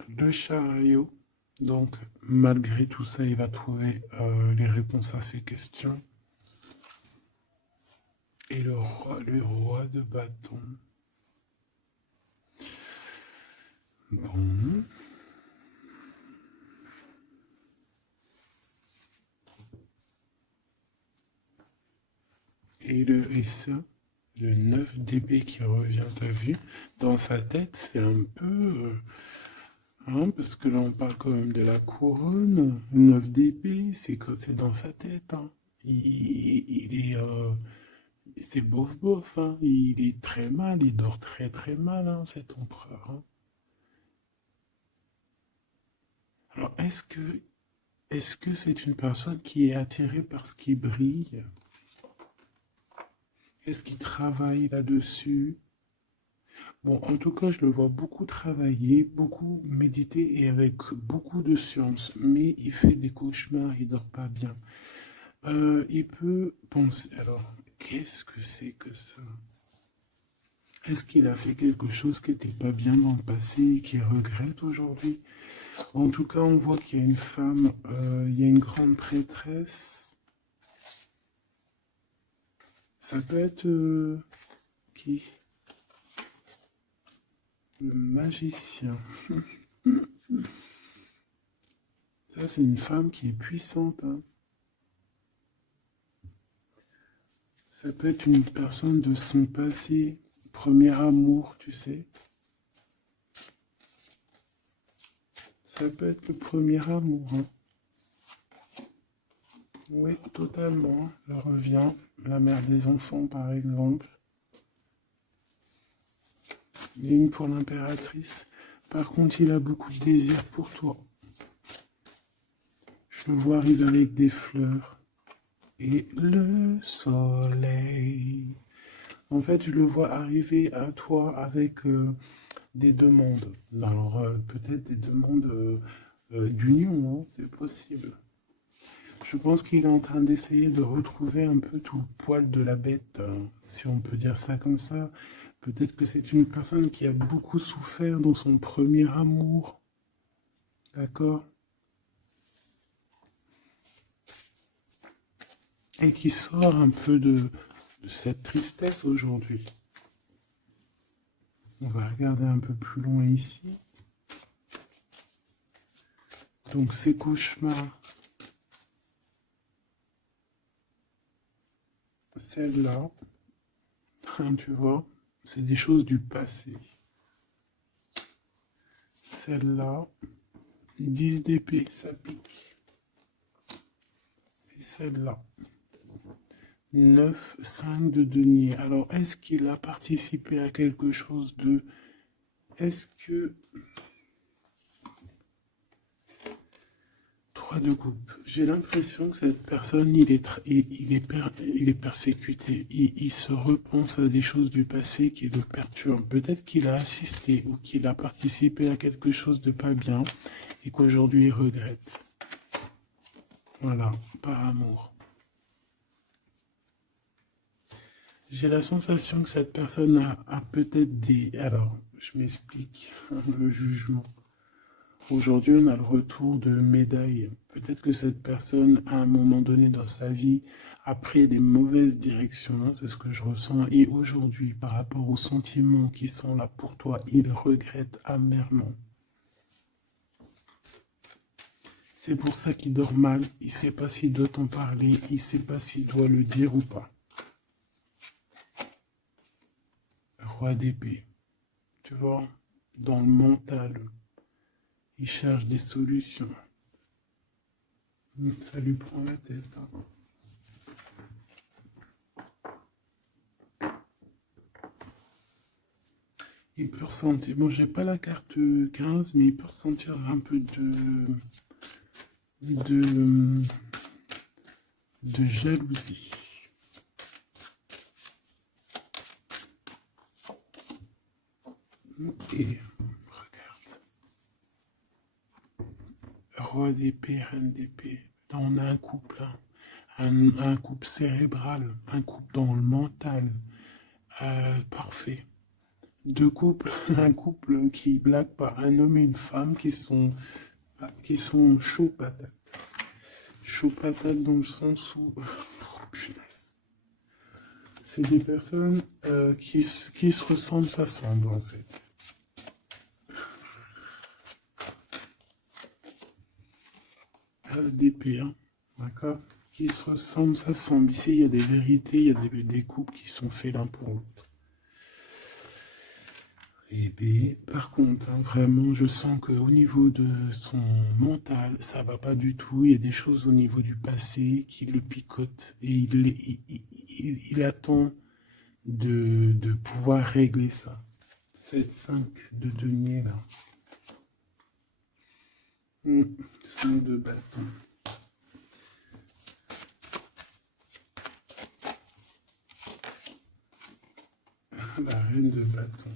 Le chariot. Donc, malgré tout ça, il va trouver les réponses à ses questions. Et le roi de bâton. Bon. Et ça, le 9 d'épée qui revient, t'as vu? Dans sa tête, c'est un peu... hein, parce que là, on parle quand même de la couronne. Le 9 d'épée, c'est dans sa tête. Hein. Il est... c'est bof bof, hein. Il est très mal, il dort très très mal, hein, cet empereur. Hein. Alors, est-ce que Est-ce que c'est une personne qui est attirée par ce qui brille? Est-ce qu'il travaille là-dessus? Bon, en tout cas, je le vois beaucoup travailler, beaucoup méditer et avec beaucoup de science, mais il fait des cauchemars, il dort pas bien. Il peut penser, alors, qu'est-ce que c'est que ça? Est-ce qu'il a fait quelque chose qui n'était pas bien dans le passé et qu'il regrette aujourd'hui? En tout cas, on voit qu'il y a une femme, il y a une grande prêtresse. Ça peut être qui? Le magicien. Ça, c'est une femme qui est puissante, hein. Ça peut être une personne de son passé, premier amour, tu sais. Ça peut être le premier amour, hein. Oui, totalement. Elle revient. La mère des enfants, par exemple. Et une pour l'impératrice. Par contre, il a beaucoup de désir pour toi. Je le vois arriver avec des fleurs. Et le soleil. En fait, je le vois arriver à toi avec des demandes. Alors, peut-être des demandes d'union, hein, c'est possible. Je pense qu'il est en train d'essayer de retrouver un peu tout le poil de la bête, hein, si on peut dire ça comme ça. Peut-être que c'est une personne qui a beaucoup souffert dans son premier amour. D'accord? Et qui sort un peu de cette tristesse aujourd'hui. On va regarder un peu plus loin ici. Donc ces cauchemars, celle-là, hein, tu vois, c'est des choses du passé. Celle-là, 10 d'épée, ça pique. Et celle-là, 9, 5 de denier. Alors, est-ce qu'il a participé à quelque chose de... Est-ce que... 3 de coupe. J'ai l'impression que cette personne, il est persécuté. Il se repense à des choses du passé qui le perturbent. Peut-être qu'il a assisté ou qu'il a participé à quelque chose de pas bien et qu'aujourd'hui il regrette. Voilà, par amour. J'ai la sensation que cette personne a peut-être des... Alors, je m'explique, le jugement. Aujourd'hui, on a le retour de médailles. Peut-être que cette personne, à un moment donné dans sa vie, a pris des mauvaises directions, c'est ce que je ressens. Et aujourd'hui, par rapport aux sentiments qui sont là pour toi, il regrette amèrement. C'est pour ça qu'il dort mal. Il ne sait pas s'il doit t'en parler. Il ne sait pas s'il doit le dire ou pas. Roi d'épée. Tu vois, dans le mental, il cherche des solutions. Ça lui prend la tête, hein. Il peut ressentir, bon, j'ai pas la carte 15, mais il peut ressentir un peu de, de jalousie. Et regarde, roi d'épée, reine d'épée. Là, on a un couple, hein. Un couple cérébral, un couple dans le mental, parfait. Deux couples, un couple qui blague pas, un homme et une femme qui sont chauds patates. Chauds patates dans le sens où, oh, punaise. C'est des personnes qui se ressemblent, s'assemblent en fait. As d'épée, hein, d'accord? Qui se ressemblent, s'assemblent. Ici, il y a des vérités, il y a des couples qui sont faits l'un pour l'autre. Et bien, par contre, hein, vraiment, je sens qu'au niveau de son mental, ça va pas du tout. Il y a des choses au niveau du passé qui le picotent et il attend de pouvoir régler ça. 7-5 de denier là. 5 de bâton. reine de bâton.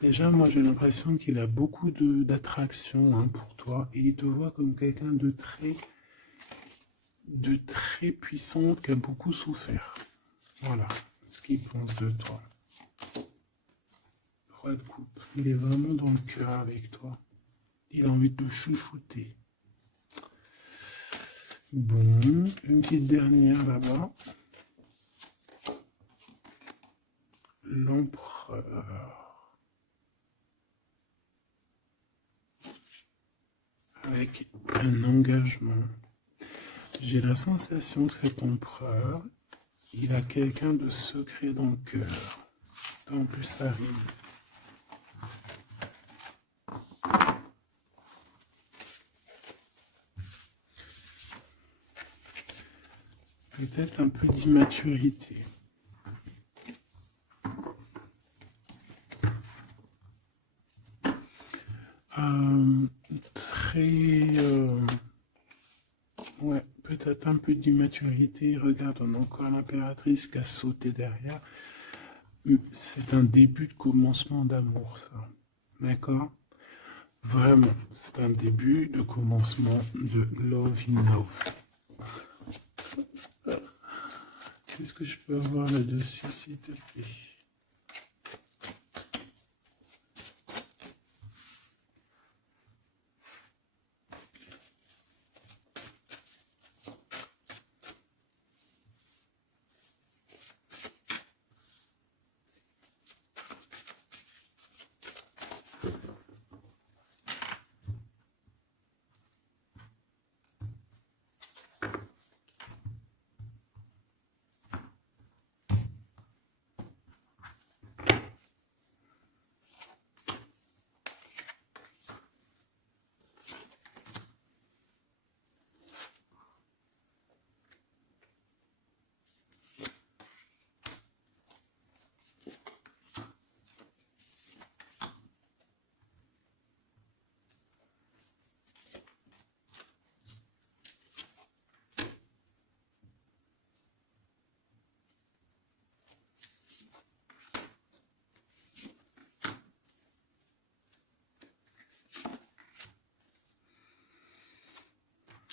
Déjà, moi, j'ai l'impression qu'il a beaucoup d'attraction hein, pour toi et il te voit comme quelqu'un de très puissante qui a beaucoup souffert. Voilà ce qu'il pense de toi. Roi de coupe, il est vraiment dans le cœur avec toi. Il a envie de te chouchouter. Bon, une petite dernière là-bas. L'empereur. Avec un engagement. J'ai la sensation que cet empereur, il a quelqu'un de secret dans le cœur. En plus, ça rime. Peut-être un peu d'immaturité. Ouais, peut-être un peu d'immaturité. Regarde, on a encore l'impératrice qui a sauté derrière. C'est un début de commencement d'amour, ça. D'accord? Vraiment, c'est un début de commencement de love in love. Qu'est-ce que je peux avoir là-dessus, s'il te plaît?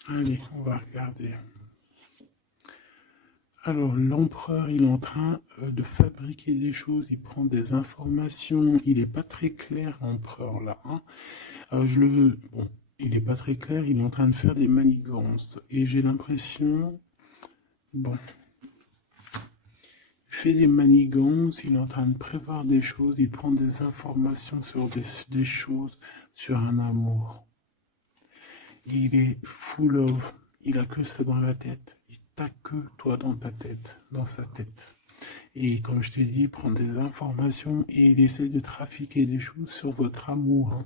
Allez, on va regarder. Alors, l'empereur, il est en train de fabriquer des choses, il prend des informations, il n'est pas très clair, l'empereur, là. Hein. Bon, il n'est pas très clair, il est en train de faire des manigances. Et j'ai l'impression, bon, il fait des manigances, il est en train de prévoir des choses, il prend des informations sur des choses, sur un amour. Il est full of, il a que ça dans la tête. Il t'a que toi dans ta tête, dans sa tête. Et comme je t'ai dit, il prend des informations et il essaie de trafiquer des choses sur votre amour. Hein.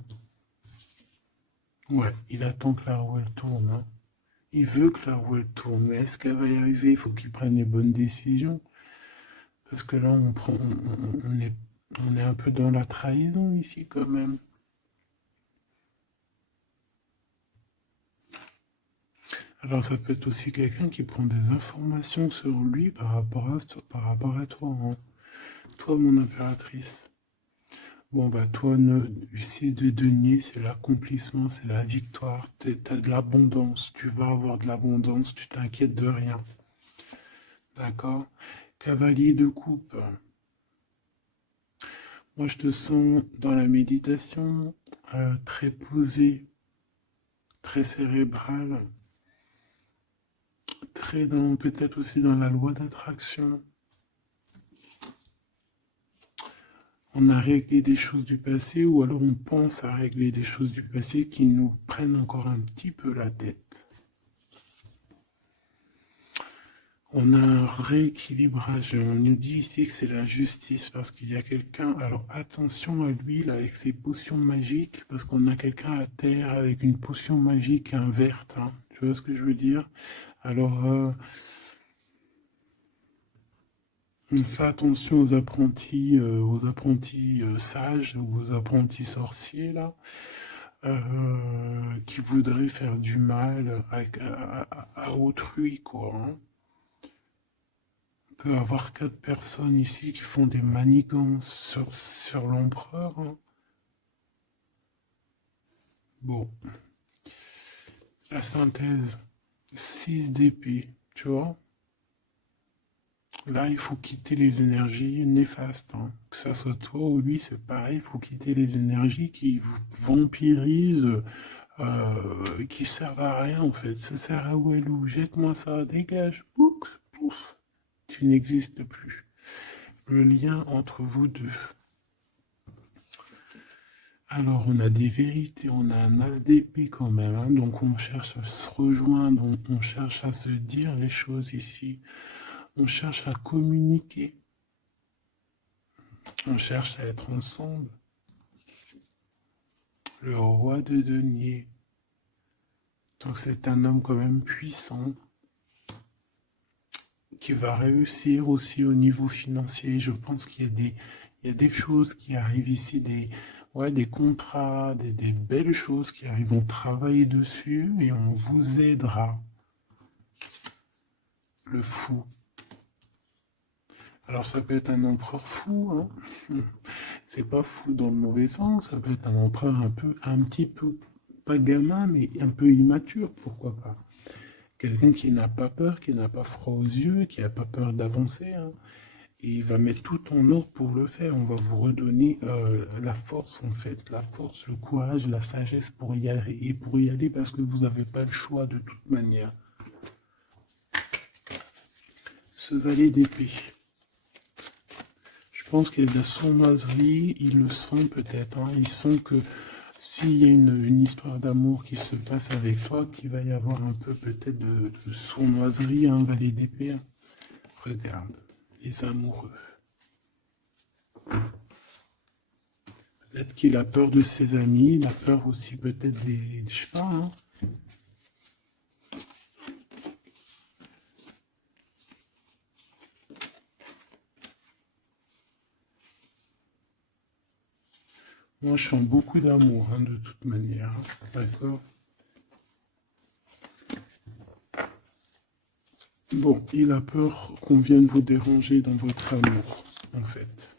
Ouais, il attend que la roue elle tourne. Hein. Il veut que la roue elle tourne, mais est-ce qu'elle va y arriver? Il faut qu'il prenne les bonnes décisions. Parce que là, on est un peu dans la trahison ici quand même. Alors ça peut être aussi quelqu'un qui prend des informations sur lui par rapport à toi, hein. Toi mon impératrice. Bon bah toi, 6 de denier, c'est l'accomplissement, c'est la victoire, t'as de l'abondance, tu vas avoir de l'abondance, tu t'inquiètes de rien. D'accord? Cavalier de coupe. Moi je te sens dans la méditation, très posé, très cérébral, très dans, peut-être aussi dans la loi d'attraction. On a réglé des choses du passé ou alors on pense à régler des choses du passé qui nous prennent encore un petit peu la tête. On a un rééquilibrage. On nous dit ici que c'est la justice parce qu'il y a quelqu'un. Alors attention à lui là avec ses potions magiques parce qu'on a quelqu'un à terre avec une potion magique verte. Hein. Tu vois ce que je veux dire? Alors on fait attention aux apprentis sages ou aux apprentis sorciers là. Qui voudraient faire du mal à autrui, quoi. Hein. peut avoir 4 personnes ici qui font des manigances sur l'empereur, hein. Bon, la synthèse, 6 d'épée, tu vois. Là, il faut quitter les énergies néfastes, hein. Que ça soit toi ou lui, c'est pareil, il faut quitter les énergies qui vous vampirisent, qui servent à rien en fait. Ça sert à Walou, jette-moi ça, dégage, pouf, pouf, tu n'existes plus. Le lien entre vous deux. Alors, on a des vérités, on a un as d'épée quand même, hein, donc on cherche à se rejoindre, on cherche à se dire les choses ici, on cherche à communiquer, on cherche à être ensemble. Le roi de denier. Donc c'est un homme quand même puissant qui va réussir aussi au niveau financier. Je pense il y a des choses qui arrivent ici, des contrats, des belles choses qui arrivent. On travaille dessus et on vous aidera. Le fou. Alors ça peut être un empereur fou, hein. C'est pas fou dans le mauvais sens, ça peut être un empereur un petit peu, pas gamin, mais un peu immature, pourquoi pas. Quelqu'un qui n'a pas peur, qui n'a pas froid aux yeux, qui n'a pas peur d'avancer, hein. Et il va mettre tout en ordre pour le faire. On va vous redonner la force, en fait. La force, le courage, la sagesse pour y aller. Et pour y aller parce que vous n'avez pas le choix de toute manière. Ce valet d'épée. Je pense qu'il y a de la sournoiserie. Il le sent peut-être, hein. Il sent que s'il y a une histoire d'amour qui se passe avec toi, qu'il va y avoir un peu peut-être de sournoiserie, un valet d'épée. Regarde, les amoureux. Peut-être qu'il a peur de ses amis, il a peur aussi peut-être des... Je sais pas, hein. Moi, je sens beaucoup d'amour, hein, de toute manière, hein. D'accord? Bon, il a peur qu'on vienne vous déranger dans votre amour, en fait.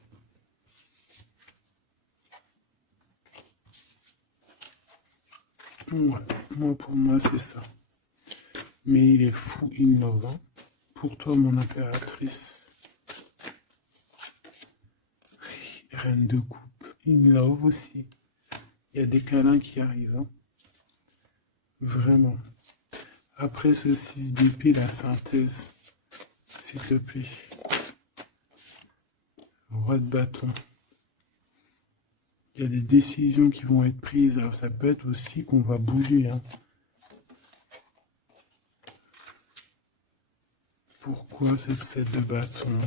Ouais, moi, pour moi, c'est ça. Mais il est fou innovant. Pour toi, mon impératrice, reine de coupe, in love aussi. Il y a des câlins qui arrivent, hein. Vraiment. Après ce 6 d'épée, la synthèse, s'il te plaît. Roi de bâton. Il y a des décisions qui vont être prises. Alors ça peut être aussi qu'on va bouger, hein. Pourquoi cette 7 de bâton?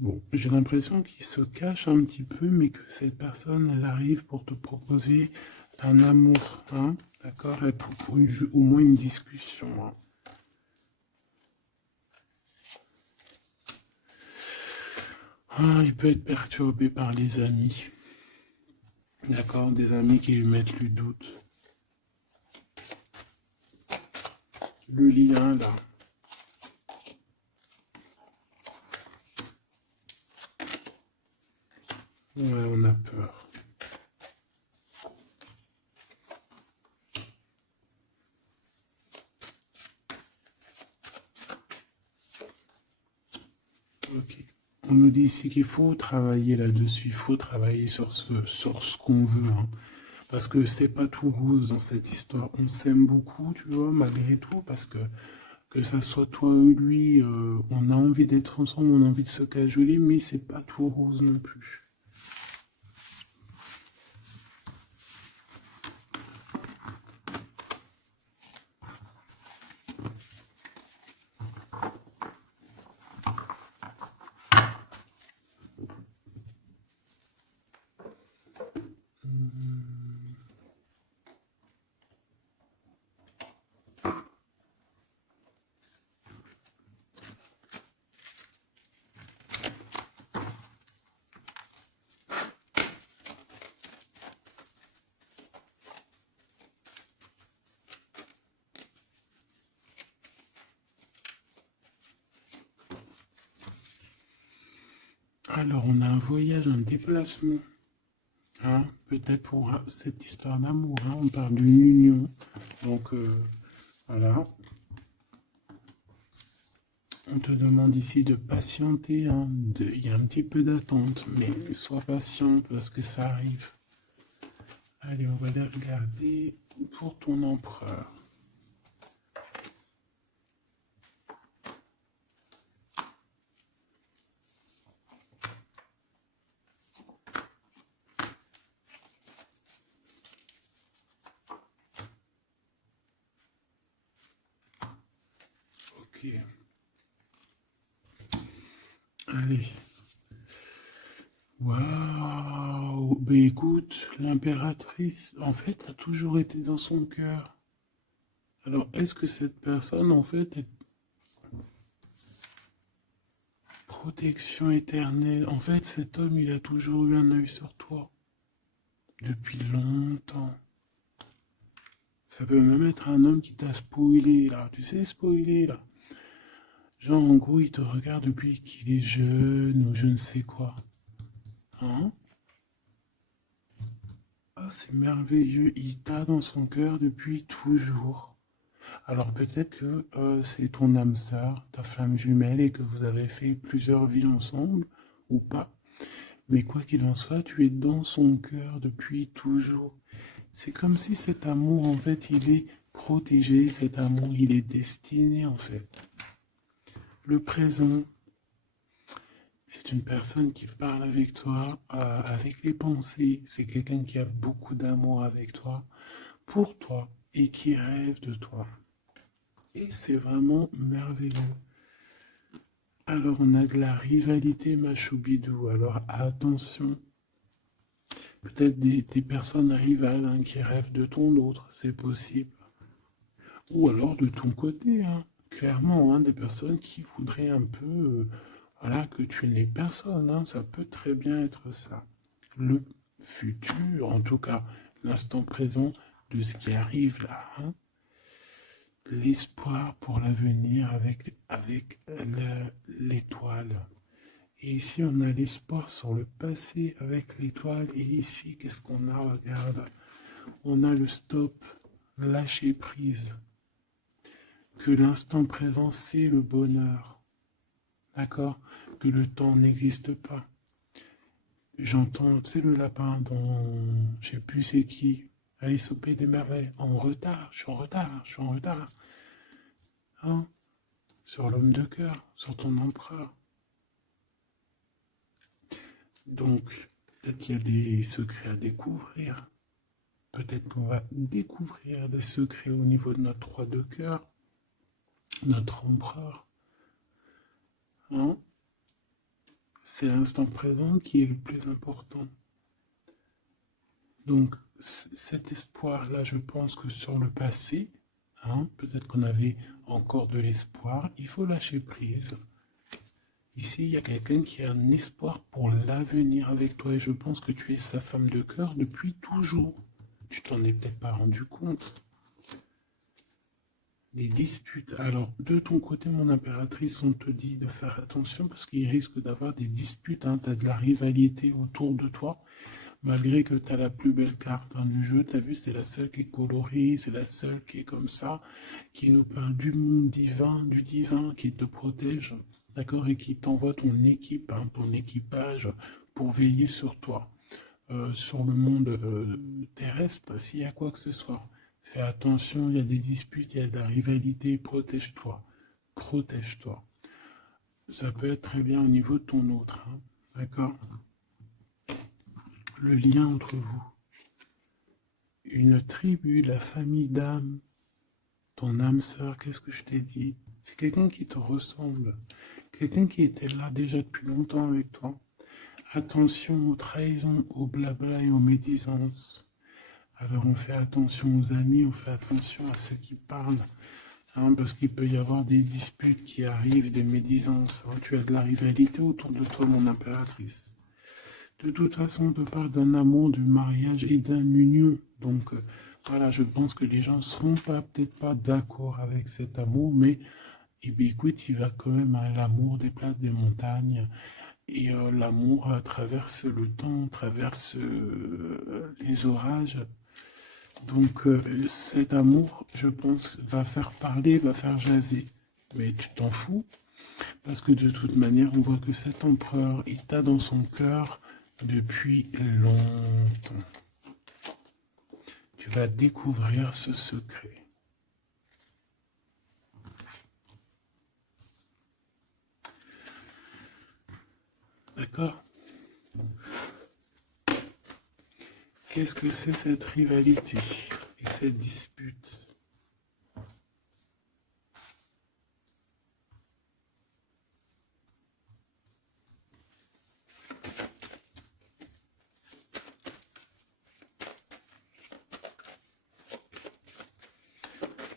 Bon, j'ai l'impression qu'il se cache un petit peu, mais que cette personne, elle arrive pour te proposer un amour, hein, d'accord? Et pour au moins une discussion, hein. Ah, il peut être perturbé par les amis, d'accord? Des amis qui lui mettent le doute. Le lien, là. Ouais, on a peur. Ok. On nous dit ici qu'il faut travailler là-dessus, il faut travailler sur ce qu'on veut, hein. Parce que c'est pas tout rose dans cette histoire. On s'aime beaucoup, tu vois, malgré tout, parce que ça soit toi ou lui, on a envie d'être ensemble, on a envie de se cajoler, mais c'est pas tout rose non plus. Alors, on a un voyage, un déplacement. Hein, peut-être pour cette histoire d'amour. Hein, on parle d'une union. Donc, voilà. On te demande ici de patienter. Hein, il y a un petit peu d'attente, mais sois patiente parce que ça arrive. Allez, on va les regarder pour ton empereur. Ok. Allez. Waouh! Ben écoute, l'impératrice, en fait, a toujours été dans son cœur. Alors, est-ce que cette personne, en fait, est protection éternelle? En fait, cet homme, il a toujours eu un œil sur toi. Depuis longtemps. Ça peut même être un homme qui t'a spoilé, là. Tu sais, spoilé, là. Genre, en gros, il te regarde depuis qu'il est jeune ou je ne sais quoi. Hein? Ah, c'est merveilleux. Il t'a dans son cœur depuis toujours. Alors peut-être que c'est ton âme sœur, ta flamme jumelle, et que vous avez fait plusieurs vies ensemble, ou pas. Mais quoi qu'il en soit, tu es dans son cœur depuis toujours. C'est comme si cet amour, en fait, il est protégé, cet amour, il est destiné, en fait. Le présent, c'est une personne qui parle avec toi, avec les pensées. C'est quelqu'un qui a beaucoup d'amour avec toi, pour toi, et qui rêve de toi. Et c'est vraiment merveilleux. Alors on a de la rivalité, ma choubidou. Alors attention. Peut-être des personnes rivales hein, qui rêvent de ton autre, c'est possible. Ou alors de ton côté, hein, clairement, hein, des personnes qui voudraient un peu voilà, que tu n'aies personne. Hein, ça peut très bien être ça. Le futur, en tout cas l'instant présent de ce qui arrive là. Hein, l'espoir pour l'avenir avec l'étoile. Et ici, on a l'espoir sur le passé avec l'étoile. Et ici, qu'est-ce qu'on a? Regarde. On a le stop, lâcher prise. Que l'instant présent, c'est le bonheur. D'accord? Que le temps n'existe pas. J'entends, tu sais, le lapin dont je sais plus c'est qui. Alice au Pays des Merveilles. En retard, je suis en retard, je suis en retard. Hein? Sur l'homme de cœur, sur ton empereur. Donc, peut-être qu'il y a des secrets à découvrir. Peut-être qu'on va découvrir des secrets au niveau de notre roi de cœur, notre empereur. Hein? C'est l'instant présent qui est le plus important. Donc, cet espoir-là, je pense que sur le passé, hein, peut-être qu'on avait encore de l'espoir, il faut lâcher prise. Ici, il y a quelqu'un qui a un espoir pour l'avenir avec toi et je pense que tu es sa femme de cœur depuis toujours. Tu t'en es peut-être pas rendu compte. Les disputes. Alors, de ton côté, mon impératrice, on te dit de faire attention parce qu'il risque d'avoir des disputes. Hein. Tu as de la rivalité autour de toi, malgré que tu as la plus belle carte hein, du jeu. Tu as vu, c'est la seule qui est colorée, c'est la seule qui est comme ça, qui nous parle du monde divin, du divin, qui te protège, d'accord, et qui t'envoie ton équipe, hein, ton équipage pour veiller sur toi. Sur le monde terrestre, s'il y a quoi que ce soit. Fais attention, il y a des disputes, il y a de la rivalité, protège-toi. Protège-toi. Ça peut être très bien au niveau de ton autre, hein, d'accord? Le lien entre vous. Une tribu, la famille d'âme, ton âme sœur, qu'est-ce que je t'ai dit? C'est quelqu'un qui te ressemble, quelqu'un qui était là déjà depuis longtemps avec toi. Attention aux trahisons, aux blabla et aux médisances. Alors on fait attention aux amis, on fait attention à ceux qui parlent, hein, parce qu'il peut y avoir des disputes qui arrivent, des médisances. Hein. Tu as de la rivalité autour de toi, mon impératrice. De toute façon, on te parle d'un amour, du mariage et d'une union. Donc voilà, je pense que les gens ne seront peut-être pas d'accord avec cet amour, mais eh bien, écoute, il va quand même à l'amour des places des montagnes. Et l'amour traverse le temps, traverse les orages. Donc cet amour, je pense, va faire parler, va faire jaser. Mais tu t'en fous, parce que de toute manière, on voit que cet empereur, il t'a dans son cœur depuis longtemps. Tu vas découvrir ce secret. D'accord? Qu'est-ce que c'est cette rivalité et cette dispute?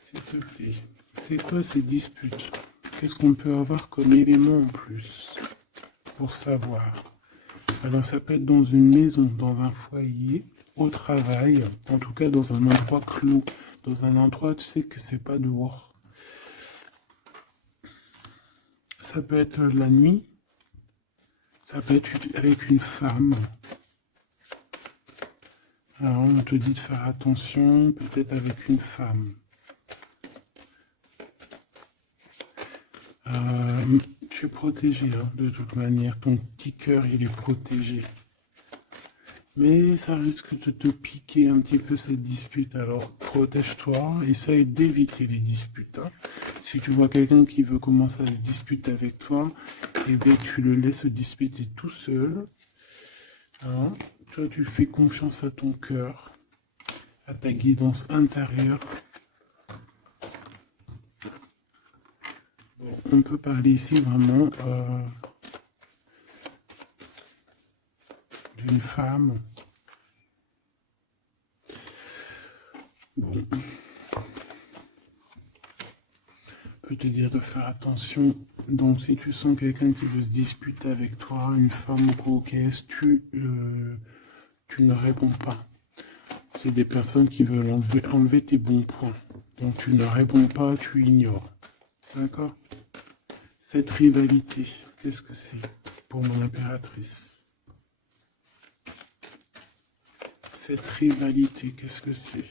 S'il te plaît, c'est quoi ces disputes? Qu'est-ce qu'on peut avoir comme élément en plus pour savoir? Alors ça peut être dans une maison, dans un foyer, au travail, en tout cas dans un endroit clos, dans un endroit tu sais que c'est pas dehors. Ça peut être la nuit, ça peut être avec une femme. Alors on te dit de faire attention, peut-être avec une femme. Tu es protégé, hein, de toute manière, ton petit cœur il est protégé. Mais ça risque de te piquer un petit peu cette dispute, alors protège-toi, essaye d'éviter les disputes. Hein. Si tu vois quelqu'un qui veut commencer à se disputer avec toi, eh bien tu le laisses se disputer tout seul. Hein. Toi tu fais confiance à ton cœur, à ta guidance intérieure. Bon, on peut parler ici vraiment d'une femme. Bon. Peut te dire de faire attention. Donc si tu sens quelqu'un qui veut se disputer avec toi, une femme ou quoi, qu'est-ce, tu ne réponds pas. C'est des personnes qui veulent enlever tes bons points. Donc tu ne réponds pas, tu ignores. D'accord? Cette rivalité, qu'est-ce que c'est pour mon impératrice? Cette rivalité, qu'est-ce que c'est?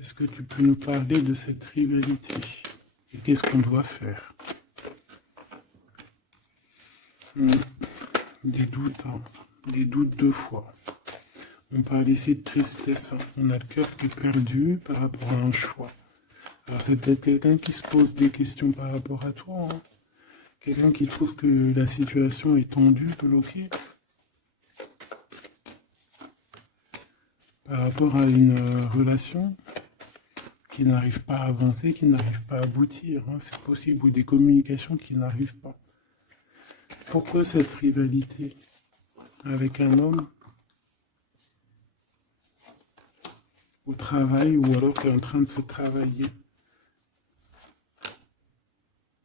Est-ce que tu peux nous parler de cette rivalité? Et qu'est-ce qu'on doit faire? Des doutes, hein. Des doutes deux fois. On parle ici de tristesse. Hein. On a le cœur qui est perdu par rapport à un choix. Alors c'est peut-être quelqu'un qui se pose des questions par rapport à toi. Hein. Quelqu'un qui trouve que la situation est tendue, bloquée. Par rapport à une relation qui n'arrive pas à avancer, qui n'arrive pas à aboutir. Hein. C'est possible. Ou des communications qui n'arrivent pas. Pourquoi cette rivalité avec un homme au travail ou alors qui est en train de se travailler?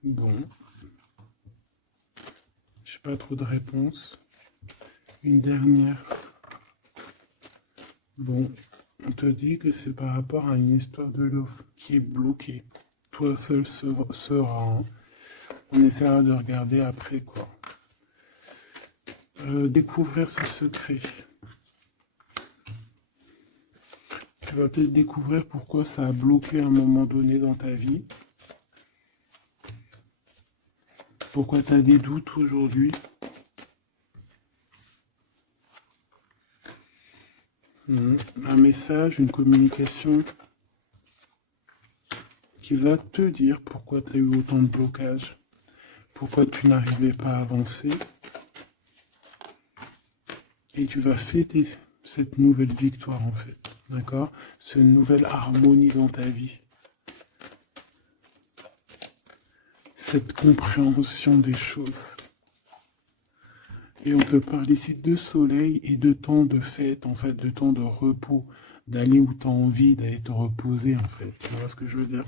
Bon, j'ai pas trop de réponses. Une dernière. Bon, on te dit que c'est par rapport à une histoire de love qui est bloquée. Toi seul sera. Hein. On essaiera de regarder après quoi. Découvrir ce secret. Tu vas peut-être découvrir pourquoi ça a bloqué à un moment donné dans ta vie. Pourquoi tu as des doutes aujourd'hui. Un message, une communication qui va te dire pourquoi tu as eu autant de blocages. Pourquoi tu n'arrivais pas à avancer. Et tu vas fêter cette nouvelle victoire en fait. D'accord? Cette nouvelle harmonie dans ta vie. Cette compréhension des choses. Et on te parle ici de soleil et de temps de fête, en fait, de temps de repos, d'aller où tu as envie, d'aller te reposer, en fait. Tu vois ce que je veux dire?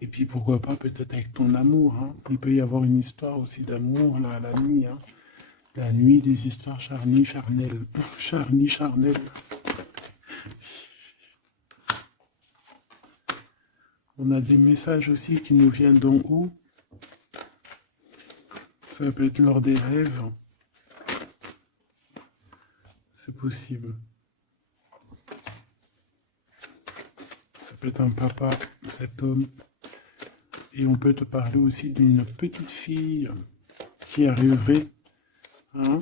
Et puis pourquoi pas peut-être avec ton amour. Hein. Il peut y avoir une histoire aussi d'amour là, la nuit. Hein. La nuit des histoires charnies, charnelles. Charnies, charnelles. On a des messages aussi qui nous viennent d'en haut. Ça peut être lors des rêves. C'est possible. Ça peut être un papa, cet homme. Et on peut te parler aussi d'une petite fille qui arriverait. Hein.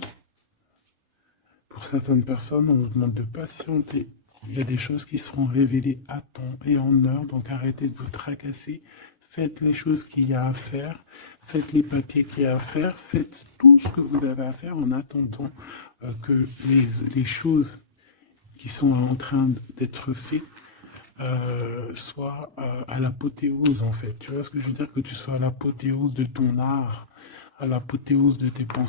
Pour certaines personnes, on vous demande de patienter. Il y a des choses qui seront révélées à temps et en heure, donc arrêtez de vous tracasser. Faites les choses qu'il y a à faire, faites les papiers qu'il y a à faire, faites tout ce que vous avez à faire en attendant que les choses qui sont en train d'être faites soient à l'apothéose en fait. Tu vois ce que je veux dire? Que tu sois à l'apothéose de ton art, à l'apothéose de tes pensées.